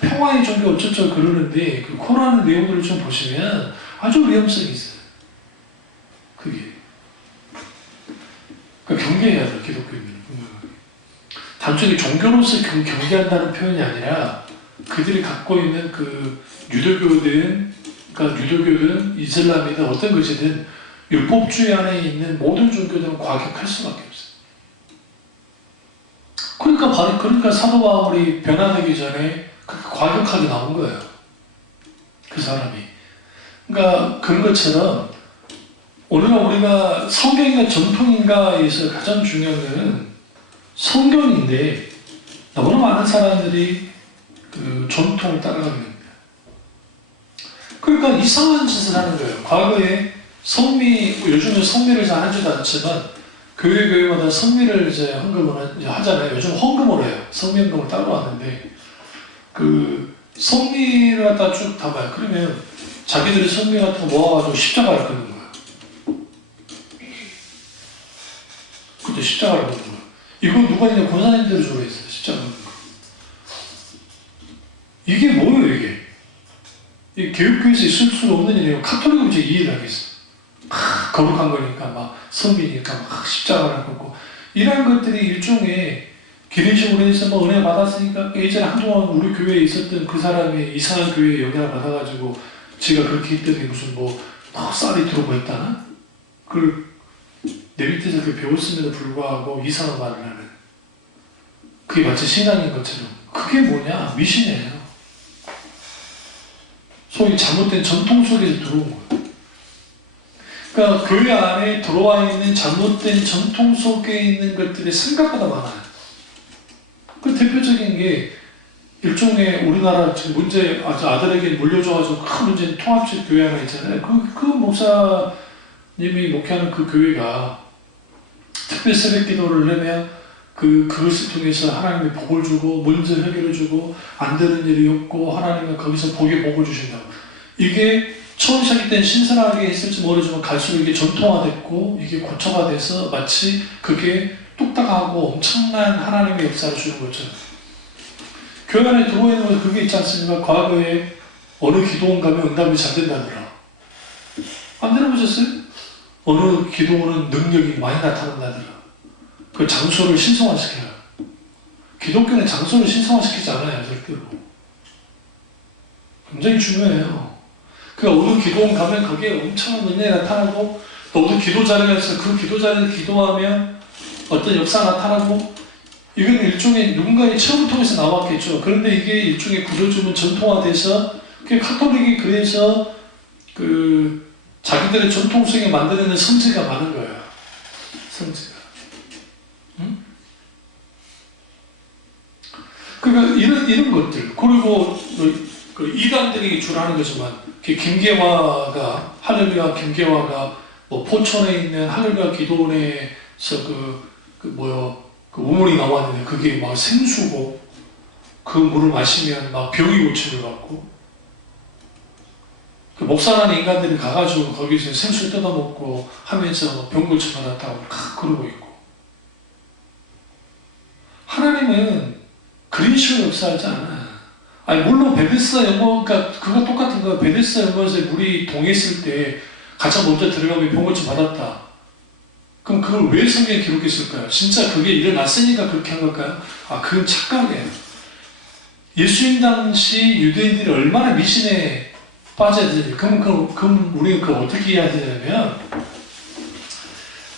평화의 종교 어쩌고 그러는데 그 코란 내용들을 좀 보시면 아주 위험성이 있어요. 그게. 그러니까 경계해야 돼요. 기독교인들은. 단순히 종교로서 경계한다는 표현이 아니라 그들이 갖고 있는 그 유도교든 이슬람이든 어떤 것이든 율법주의 안에 있는 모든 종교들은 과격할 수밖에 없어요. 그러니까 사도 바울이 변화되기 전에 그렇게 과격하게 나온 거예요. 그 사람이. 그러니까 그런 것처럼 오늘날 우리가 성경인가 전통인가에서 가장 중요한 것은 성경인데 너무나 많은 사람들이 그 전통을 따라가게 됩니다. 그러니까 이상한 짓을 하는 거예요. 과거에 요즘은 성미를 잘 하지도 않지만 교회마다 성미를 이제 헌금을 하잖아요. 요즘 헌금을 해요. 성미헌금을 따로 하는데 그 성미를 갖다 쭉 담아요. 그러면 자기들이 성미 같은 거 모아가지고 십자가를 끄는 거예요. 그때 십자가를 끄는 거예요. 이거 누가 있냐? 권사님들이 좋아했어요. 십자가 끄는 거. 이게 뭐예요, 이게? 이 교육교에서 있을 수 없는 일이에요. 카톨릭은 이제 이해를 하겠어요. 거룩한 거니까, 성비니까, 십자가를 걷고. 이런 것들이 일종의 기린식으로 해서 은혜 받았으니까, 예전에 한동안 우리 교회에 있었던 그 사람이 이상한 교회에 영향을 받아가지고, 지가 그렇게 했더니 무슨 쌀이 들어오고 했다나? 그걸 내 밑에서 배웠음에도 불구하고 이상한 말을 하는. 그게 마치 신앙인 것처럼. 그게 뭐냐? 미신이에요. 소위 잘못된 전통 속에서 들어온 거예요. 그러니까 교회 안에 들어와 있는 잘못된 전통 속에 있는 것들이 생각보다 많아요. 그 대표적인 게 일종의 우리나라 지금 문제 아들에게 물려줘가지고 큰 문제인 통합식 교회 하나 있잖아요. 그 목사님이 목회하는 그 교회가 특별 새벽 기도를 하면 그것을 통해서 하나님의 복을 주고 문제 해결해 주고 안 되는 일이 없고 하나님은 거기서 복에 복을 주신다고. 이게 처음 시작할 땐 신선하게 했을지 모르지만 갈수록 이게 전통화됐고 이게 고쳐가 돼서 마치 그게 뚝딱하고 엄청난 하나님의 역사를 주는 것처럼. 교회 안에 들어와 있는 거 그게 있지 않습니까? 과거에 어느 기도원 가면 응답이 잘 된다더라. 안 들어보셨어요? 어느 기도원은 능력이 많이 나타난다더라. 그 장소를 신성화시켜요. 기독교는 장소를 신성화시키지 않아요, 절대로. 굉장히 중요해요. 그러니까 어느 기도원 가면 거기에 엄청난 은혜가 나타나고 또 어느 기도 자리에 가서 그 기도 자리에서 기도하면 어떤 역사가 나타나고 이건 일종의 누군가의 체험을 통해서 나왔겠죠. 그런데 이게 일종의 구조주문 전통화돼서 카톨릭이 그래서 자기들의 전통 속에 만들어내는 성지가 많은 거예요. 성지가. 응? 그러니까 이런 것들. 그리고 이단들이 주로 하는 거지만 김계화가 할렐루야 김계화가 뭐 포천에 있는 할렐루야 기도원에서 그 우물이 나왔는데 그게 막 생수고 그 물을 마시면 막 병이 고침을 받고 그 목사라는 인간들이 가가지고 거기서 생수 뜯어먹고 하면서 병 고침 받았다고 그러고 있고 하나님은 그런 식으로 역사하지 않아요. 아니 물론 베데스다 연못 그러니까 그거 똑같은 거예요. 베데스다 연못에 물이 동했을 때 가장 먼저 들어가면 병 고침 받았다. 그럼 그걸 왜 성경에 기록했을까요? 진짜 그게 일어났으니까 그렇게 한 걸까요? 그건 착각이에요. 예수님 당시 유대인들이 얼마나 미신에 빠져야 되지? 그럼 우리가 그걸 어떻게 해야 되냐면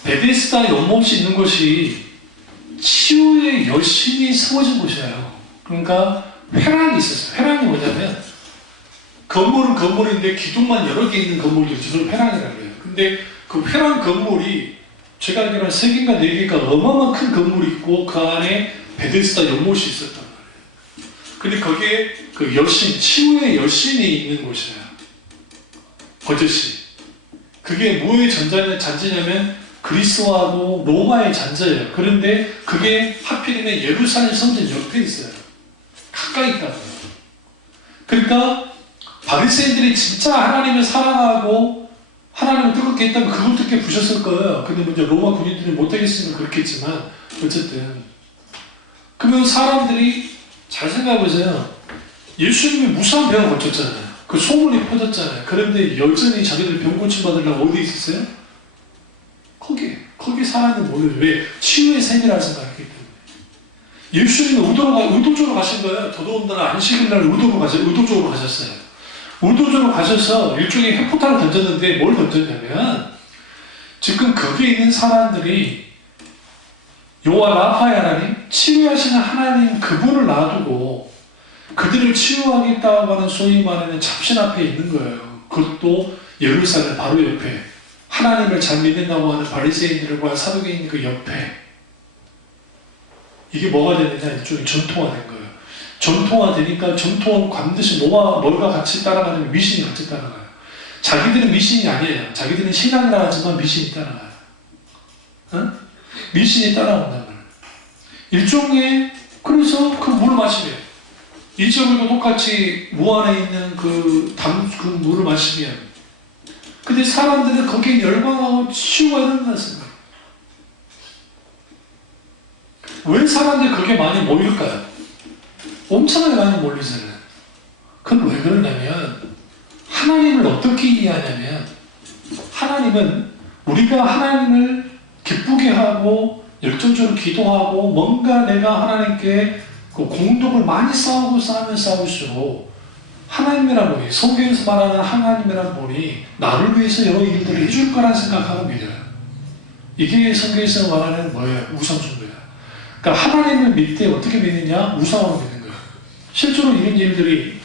베데스다 연못이 있는 곳이 치유의 여신이 세워진 곳이에요. 그러니까 회랑이 있었어요. 회랑이 뭐냐면 건물은 건물인데 기둥만 여러 개 있는 건물들이 저걸 회랑이라고 해요. 근데 그 회랑 건물이 제가 알기로는 3개인가 4개가 어마어마한 큰 건물이 있고 그 안에 베데스다 연못이 있었단 말이에요. 근데 거기에 그 여신, 치유의 여신이 있는 곳이에요. 버젓이. 그게 뭐의 잔재냐면 그리스하고 로마의 잔재예요. 그런데 그게 하필이면 예루살렘 성전 옆에 있어요. 가까이 있다고요. 그러니까 바리새인들이 진짜 하나님을 사랑하고 하나님을 뜨겁게 했다면 그걸 뜨겁게 부셨을 거예요. 근데 먼저 로마 군인들이 못하겠으면 그렇겠지만 어쨌든 그러면 사람들이 잘 생각해보세요. 예수님이 무수한 병을 고쳤잖아요. 그 소문이 퍼졌잖아요. 그런데 여전히 자기들 병 고침 받으려고 어디 있었어요? 거기 사람은 몰라요. 왜? 치유의 셈이라는 생각을 했기 때문에. 예수님은 의도적으로 가신 거예요. 더더군다나 안식일날 의도적으로 가셨어요. 의도적으로 가셔서 일종의 핵포탄을 던졌는데 뭘 던졌냐면 지금 거기에 있는 사람들이 여호와 라파의 하나님, 치유하시는 하나님 그분을 놔두고 그들을 치유하겠다고 하는 소위 말하는 잡신 앞에 있는 거예요. 그것도 예루살렘 바로 옆에 하나님을 잘 믿는다고 하는 바리새인들과 사두개인 그 옆에 이게 뭐가 되느냐 일종의 전통화된 거예요. 전통화되니까 전통은 반드시 뭘과 같이 따라가냐면 미신이 같이 따라가요. 자기들은 미신이 아니에요. 자기들은 신앙이라 하지만 미신이 따라가요. 응? 미신이 따라온단 말이에요. 일종의 그래서 그 물을 마시면 이적을도 똑같이 무 안에 있는 그 물을 마시면 근데 사람들은 거기에 열광하고 치유가 일어난다는 생각이에요. 왜 사람들이 그렇게 많이 모일까요? 엄청나게 많이 몰리잖아요. 그건 왜 그러냐면 하나님을 어떻게 이해하냐면 하나님은 우리가 하나님을 기쁘게 하고 열정적으로 기도하고 뭔가 내가 하나님께 그 공덕을 많이 쌓을수록 하나님이란 분이 성경에서 말하는 하나님이란 분이 나를 위해서 여러 일들을 해줄 거라는 생각하고 믿어요. 이게 성경에서 말하는 뭐예요? 우상숭배예요. 그러니까 하나님을 믿을 때 어떻게 믿느냐? 우상으로 믿는 거예요. 실제로 이런 일들이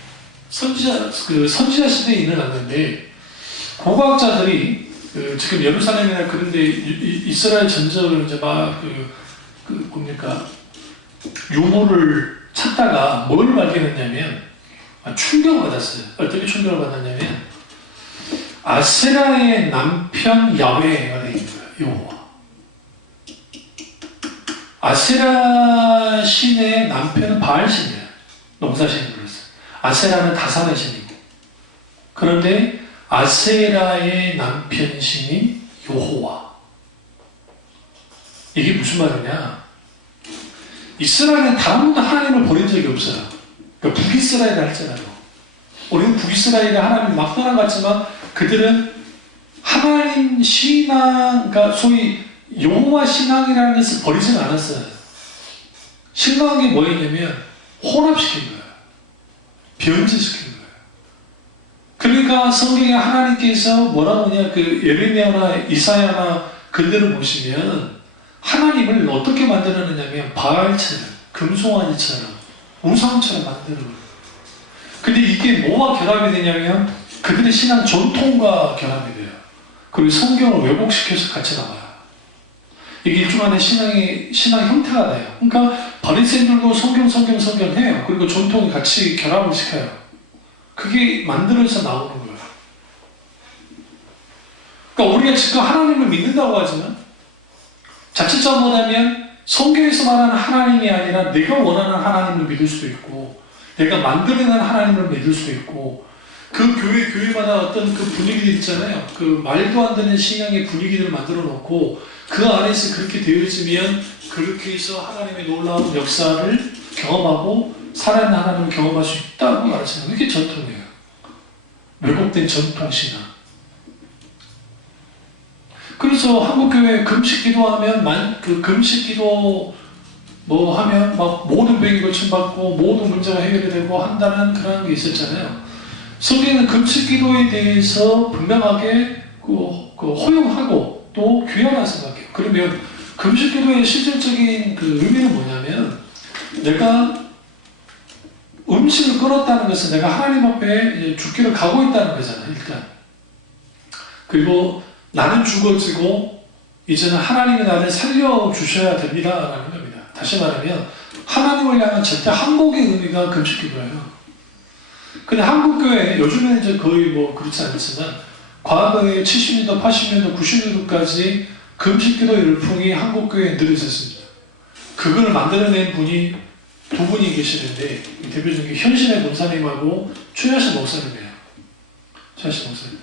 선지자 시대에 일어났는데, 고고학자들이 지금 예루살렘이나 그런데 이스라엘 전적을 이제 막 뭡니까 유물을 찾다가 뭘 발견했냐면, 충격을 받았어요. 어떻게 충격을 받았냐면, 아세라의 남편 야훼가 되는 거예요. 여호와. 아세라 신의 남편은 바알 신이에요. 농사신이 그랬어요. 아세라는 다산의 신이고. 그런데 아세라의 남편 신이 여호와. 이게 무슨 말이냐? 이스라엘은 다른 분도 하나님을 버린 적이 없어요. 그러니까 북이스라엘 할지라도. 우리는 북이스라엘의 하나님을 막 떠나갔지만 그들은 하나님 신앙, 그러니까 소위 여호와 신앙이라는 것을 버리지는 않았어요. 신앙한 게 뭐였냐면 혼합시킨 거예요. 변질시킨 거예요. 그러니까 성경에 하나님께서 뭐라고 하냐, 예레미야나 이사야나 그들을 보시면 하나님을 어떻게 만들어내냐면 바알처럼, 금송아지처럼, 우상처럼 만들어요. 근데 이게 뭐와 결합이 되냐면 그들의 신앙 전통과 결합이 돼요. 그리고 성경을 왜곡시켜서 같이 나와요. 이게 일종의 신앙 형태가 돼요. 그러니까 바리새인들도 성경 해요. 그리고 전통이 같이 결합을 시켜요. 그게 만들어서 나오는 거예요. 그러니까 우리가 지금 하나님을 믿는다고 하지만 자칫 뭐냐면 성경에서 말하는 하나님이 아니라 내가 원하는 하나님을 믿을 수도 있고, 내가 만들어낸 하나님을 믿을 수도 있고, 그 교회마다 어떤 그 분위기들 있잖아요. 그 말도 안 되는 신앙의 분위기들을 만들어 놓고 그 안에서 그렇게 되어지면 그렇게 해서 하나님의 놀라운 역사를 경험하고 살아있는 하나님을 경험할 수 있다고 말하시는 거예요. 이게 전통이에요. 왜곡된 전통신앙. 그래서 한국교회 금식 기도하면 금식 기도 뭐 하면 막 모든 병이 고침받고 모든 문제가 해결이 되고 한다는 그런 게 있었잖아요. 성경에는 금식 기도에 대해서 분명하게 허용하고 또 귀하다 생각해요. 그러면 금식 기도의 실질적인 의미는 뭐냐면, 내가 음식을 끊었다는 것은 내가 하나님 앞에 죽기를 가고 있다는 거잖아요, 일단. 그리고 나는 죽어지고 이제는 하나님이 나를 살려주셔야 됩니다라는 겁니다. 다시 말하면 하나님을 향한 절대 항복의 의미가 금식 기도예요. 근데 한국교회 요즘에는 이제 거의 뭐 그렇지 않지만 과거에 70년도, 80년도, 90년도까지 금식기도 열풍이 한국교회에 늘 있었습니다. 그걸 만들어낸 분이 두 분이 계시는데, 대표적인 현신의 목사님하고 최하신 목사님이에요. 최하신 목사님.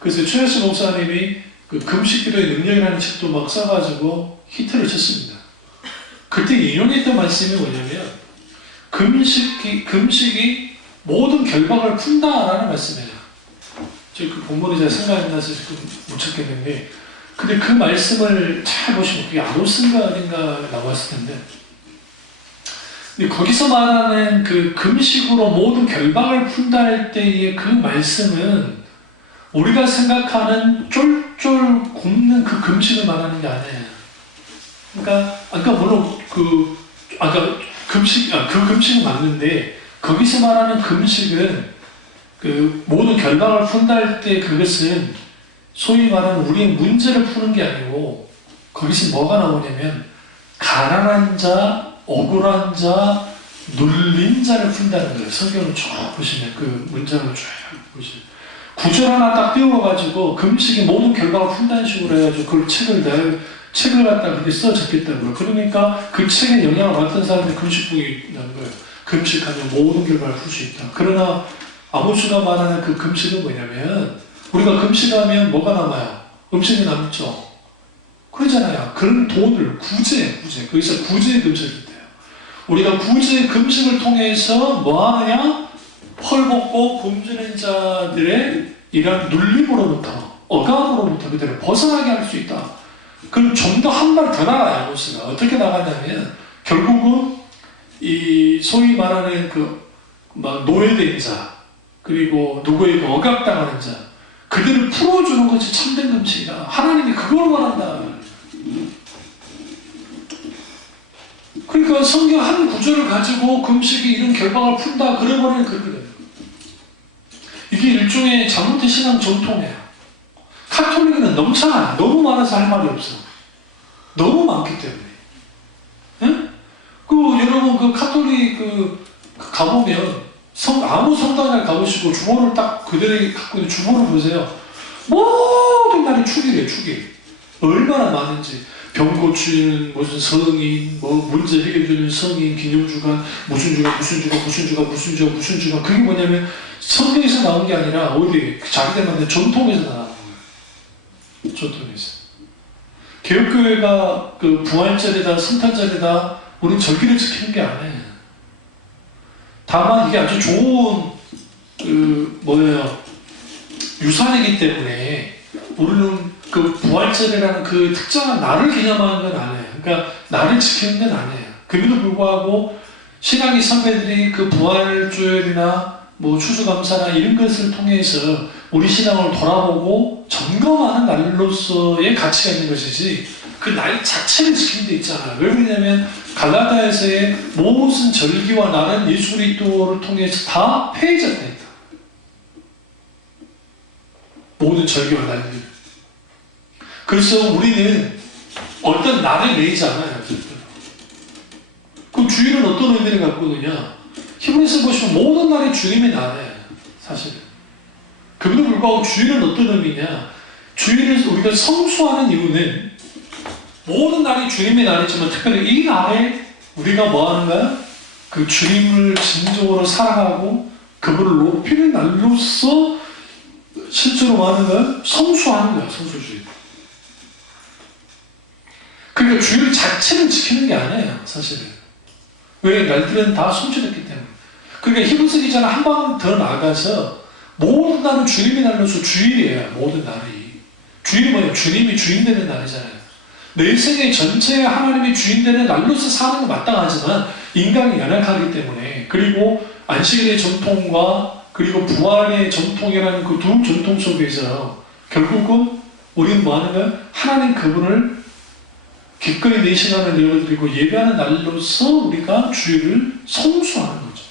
그래서 최하신 목사님이 그 금식기도의 능력이라는 책도 막 써가지고 히트를 쳤습니다. 그때 인용했던 말씀이 뭐냐면, 금식이 모든 결박을 푼다라는 말씀이에요. 제가 그 본문이 잘 생각이 나서 지금 못 찾겠는데, 근데 그 말씀을 잘 보시면 그게 아로스인가 어딘가 나왔을 텐데, 근데 거기서 말하는 그 금식으로 모든 결박을 푼다 할 때의 그 말씀은 우리가 생각하는 쫄쫄 굶는 그 금식을 말하는 게 아니에요. 그러니까 아까 물론 그 금식은 맞는데, 거기서 말하는 금식은 그 모든 결박을 푼다 할 때 그것은 소위 말하는 우리의 문제를 푸는 게 아니고, 거기서 뭐가 나오냐면 가난한 자, 억울한 자, 눌린 자를 푼다는 거예요. 성경을 쭉 보시면 그 문장을 쭉 보시면 구절 하나 딱 띄워가지고 금식이 모든 결박을 푼다는 식으로 해가지고 그걸 책을 갖다 그렇게 써졌겠다고요. 그러니까 그 책에 영향을 받던 사람들이 금식북이 나는 거예요. 금식하면 모든 결과를 풀 수 있다. 그러나 아모스가 말하는 그 금식은 뭐냐면, 우리가 금식하면 뭐가 남아요? 음식이 남죠. 그러잖아요. 그런 돈을 거기서 구제 금식이 돼요. 우리가 구제 금식을 통해서 뭐 하느냐? 헐벗고 굶주린 자들의 이런 눌림으로부터, 억압으로부터 그들을 벗어나게 할 수 있다. 그럼 좀 더 한 발 더 나가요. 아모스가 어떻게 나가냐면, 결국은 이 소위 말하는 막 노예된 자, 그리고 누구에게 억압당하는 자, 그들을 풀어주는 것이 참된 금식이다. 하나님이 그걸 원한다. 그러니까 성경 한 구절을 가지고 금식이 이런 결박을 푼다 그러면은 그렇게 돼요. 이게 일종의 잘못된 신앙 전통이에요. 카톨릭은 넘쳐나. 너무 많아서 할 말이 없어. 너무 많기 때문에. 예? 여러분 카톨릭 가보면 아무 성당에 가보시고 주보를 딱 그들이 갖고 있는 주보를 보세요. 모든 날이 축이래요. 축일. 얼마나 많은지. 병 고치는 무슨 성인, 문제 해결되는 성인, 기념주간, 무슨 주간. 그게 뭐냐면 성경에서 나온 게 아니라 어디 자기들 만든 전통에서 나온 거예요. 전통에서. 개혁교회가 부활절에다 성탄절에다 우리는 절기를 지키는 게 아니에요. 다만 이게 아주 좋은 유산이기 때문에 우리는 부활절이라는 특정한 날을 기념하는 건 아니에요. 그러니까 날을 지키는 건 아니에요. 그럼에도 불구하고 신앙의 선배들이 부활주일이나 추수감사나 이런 것을 통해서 우리 신앙을 돌아보고 점검하는 날로서의 가치가 있는 것이지 그 날 자체를 지키는 데 있잖아요. 왜 그러냐면 갈라디아서의 모든 절기와 날은 예수 그리스도를 통해서 다 폐해졌다 했다. 모든 절기와 날들. 그래서 우리는 어떤 날을 매이지 않아요. 그 주일은 어떤 의미를 갖고 있느냐? 히브리서 보시면 모든 날이 주님의 날이에요. 사실은. 그럼에도 불구하고 주일은 어떤 의미냐? 주일을 우리가 성수하는 이유는 모든 날이 주님의 날이지만 특별히 이 날에 우리가 뭐 하는 거야? 그 주님을 진정으로 사랑하고 그분을 높이는 날로서 실제로 뭐 하는 거야? 성수하는 거야. 성수주의. 그러니까 주일 자체를 지키는 게 아니에요. 사실은. 왜? 날들은 다 성취됐기 때문에. 그러니까 히브리서 기자는 한 방 더 나아가서 모든 날은 주님의 날로서 주일이에요. 모든 날이. 주일이 뭐예요? 주님이 주인 되는 날이잖아요. 내 생애 전체에 하나님이 주인 되는 날로서 사는 건 마땅하지만 인간이 연약하기 때문에 그리고 안식일의 전통과 그리고 부활의 전통이라는 그 두 전통 속에서 결국은 우리는 뭐 하는 거야? 하나님 그분을 기꺼이 내 시간을 내어드리고 예배하는 날로서 우리가 주일을 성수하는 거죠.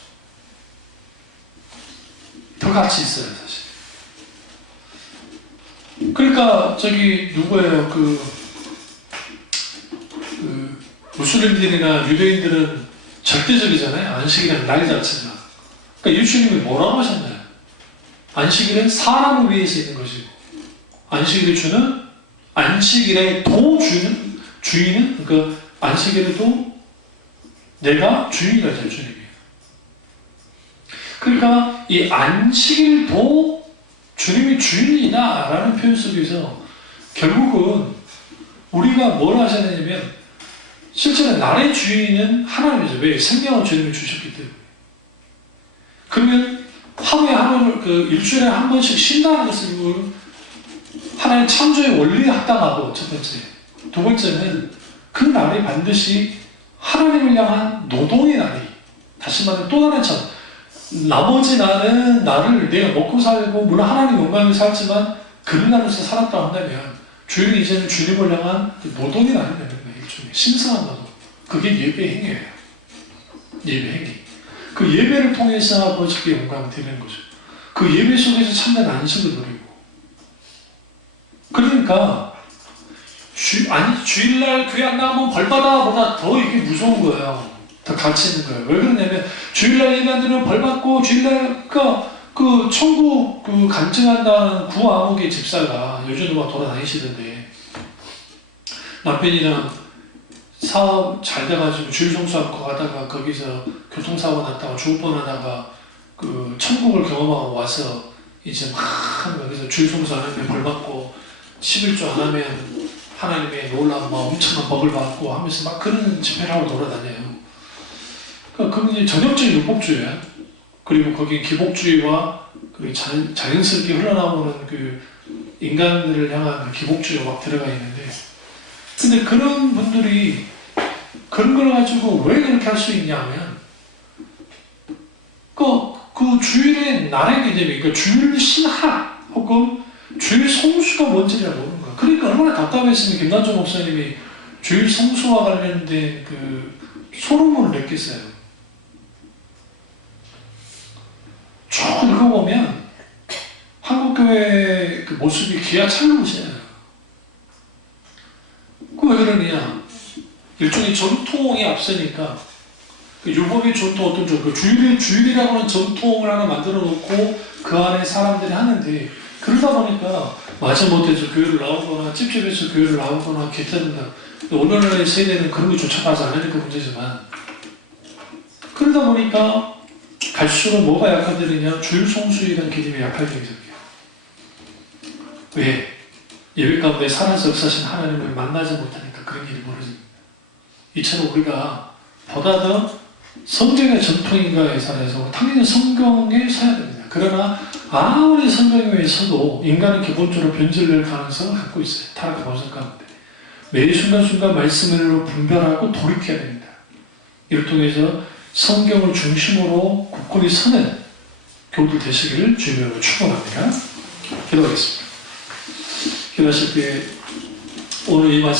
더 가치 있어요, 사실. 그러니까 누구예요? 무슬림들이나 유대인들은 절대적이잖아요. 안식일은 날 자체가. 그러니까 예수님이 뭐라고 하셨나요? 안식일은 사람을 위해서 있는 것이고 안식일의 주는 안식일의 주인은 그러니까 안식일에도 내가 주인이라 했잖아요. 주님이. 그러니까 이 안식일도 주님이 주인이다 라는 표현 속에서 결국은 우리가 뭘 하셔야 되냐면 실제로 날의 주인은 하나님이죠. 왜? 생명을 주님이 주셨기 때문에. 그러면 일주일에 한 번씩 쉰다는 것은 하나의 창조의 원리에 합당하고 첫 번째. 두 번째는 그 날이 반드시 하나님을 향한 노동의 날이. 다시 말하면 또 다른 점. 나머지 날은 나를 내가 먹고 살고 물론 하나님 영광을 살지만 그런 날로서 살았다 한다면 주일은 이제는 주님을 향한 노동의 날이 되는 거예요. 일종의 신성한 노동. 그게 예배 행위예요. 예배 행위. 그 예배를 통해서 아버지께 영광을 드리는 거죠. 그 예배 속에서 참된 안식을 누리고. 그러니까 주일날 교회 안 나가면 벌받아 보다 더 이게 무서운 거예요. 더 가치 있는 거예요. 왜 그러냐면 주일날 예배 안 드리면 벌받고 주일날 그 천국 간증한다는 구암흑의 집사가 요즘도 막 돌아다니시던데 남편이랑 사업 잘 돼가지고 주일 성수하고 가다가 거기서 교통사고 났다가 죽을 뻔하다가 천국을 경험하고 와서 이제 막 여기서 주일 성수하는데 벌받고 11조 안 하면 하나님의 놀라운 엄청난 복을 받고 하면서 막 그런 집회를 하고 돌아다녀요. 그건 이제 전형적인 율법주의야. 그리고 거기에 기복주의와 그리고 자연스럽게 흘러나오는 인간들을 향한 기복주의가 막 들어가 있는데 근데 그런 분들이 그런 걸 가지고 왜 그렇게 할 수 있냐면 그 주일의 날의 개념이 그러니까 주일 신학 혹은 주일 성수가 뭔지를 모르는 거야. 그러니까 얼마나 답답했으면 김남정 목사님이 주일 성수와 관련된 소름을 느꼈어요. 쭉 읽어보면 한국교회의 그 모습이 기가 찬 것이에요. 왜 그러느냐? 일종의 전통이 앞서니까 그 율법의 전통 어떤 그 주일이라고 하는 전통을 하나 만들어 놓고 그 안에 사람들이 하는데 그러다 보니까 마지못해서 교회를 나오거나 찝찝해서 교회를 나오거나 괜찮다. 오늘날의 세대는 그런 거 쫓아가지 않으니까 문제지만 그러다 보니까 갈수록 뭐가 약화되느냐? 주일 성수에 대한 개념이 약화되기 시작해요. 왜? 예배 가운데 살아서 역사하신 하나님을 만나지 못하니까 그런 일이 벌어집니다. 이처럼 우리가 보다 더 성경의 전통인가에 살아서 당연히 성경에 서야 됩니다. 그러나 아무리 성경에 서도 인간은 기본적으로 변질될 가능성을 갖고 있어요. 타락한 모습 가운데. 매 순간순간 말씀을 분별하고 돌이켜야 됩니다. 이를 통해서 성경을 중심으로 굳건히 서는 교우들 되시기를 주님으로 축원합니다. 기도하겠습니다. 기도하실 때 오늘 이 말씀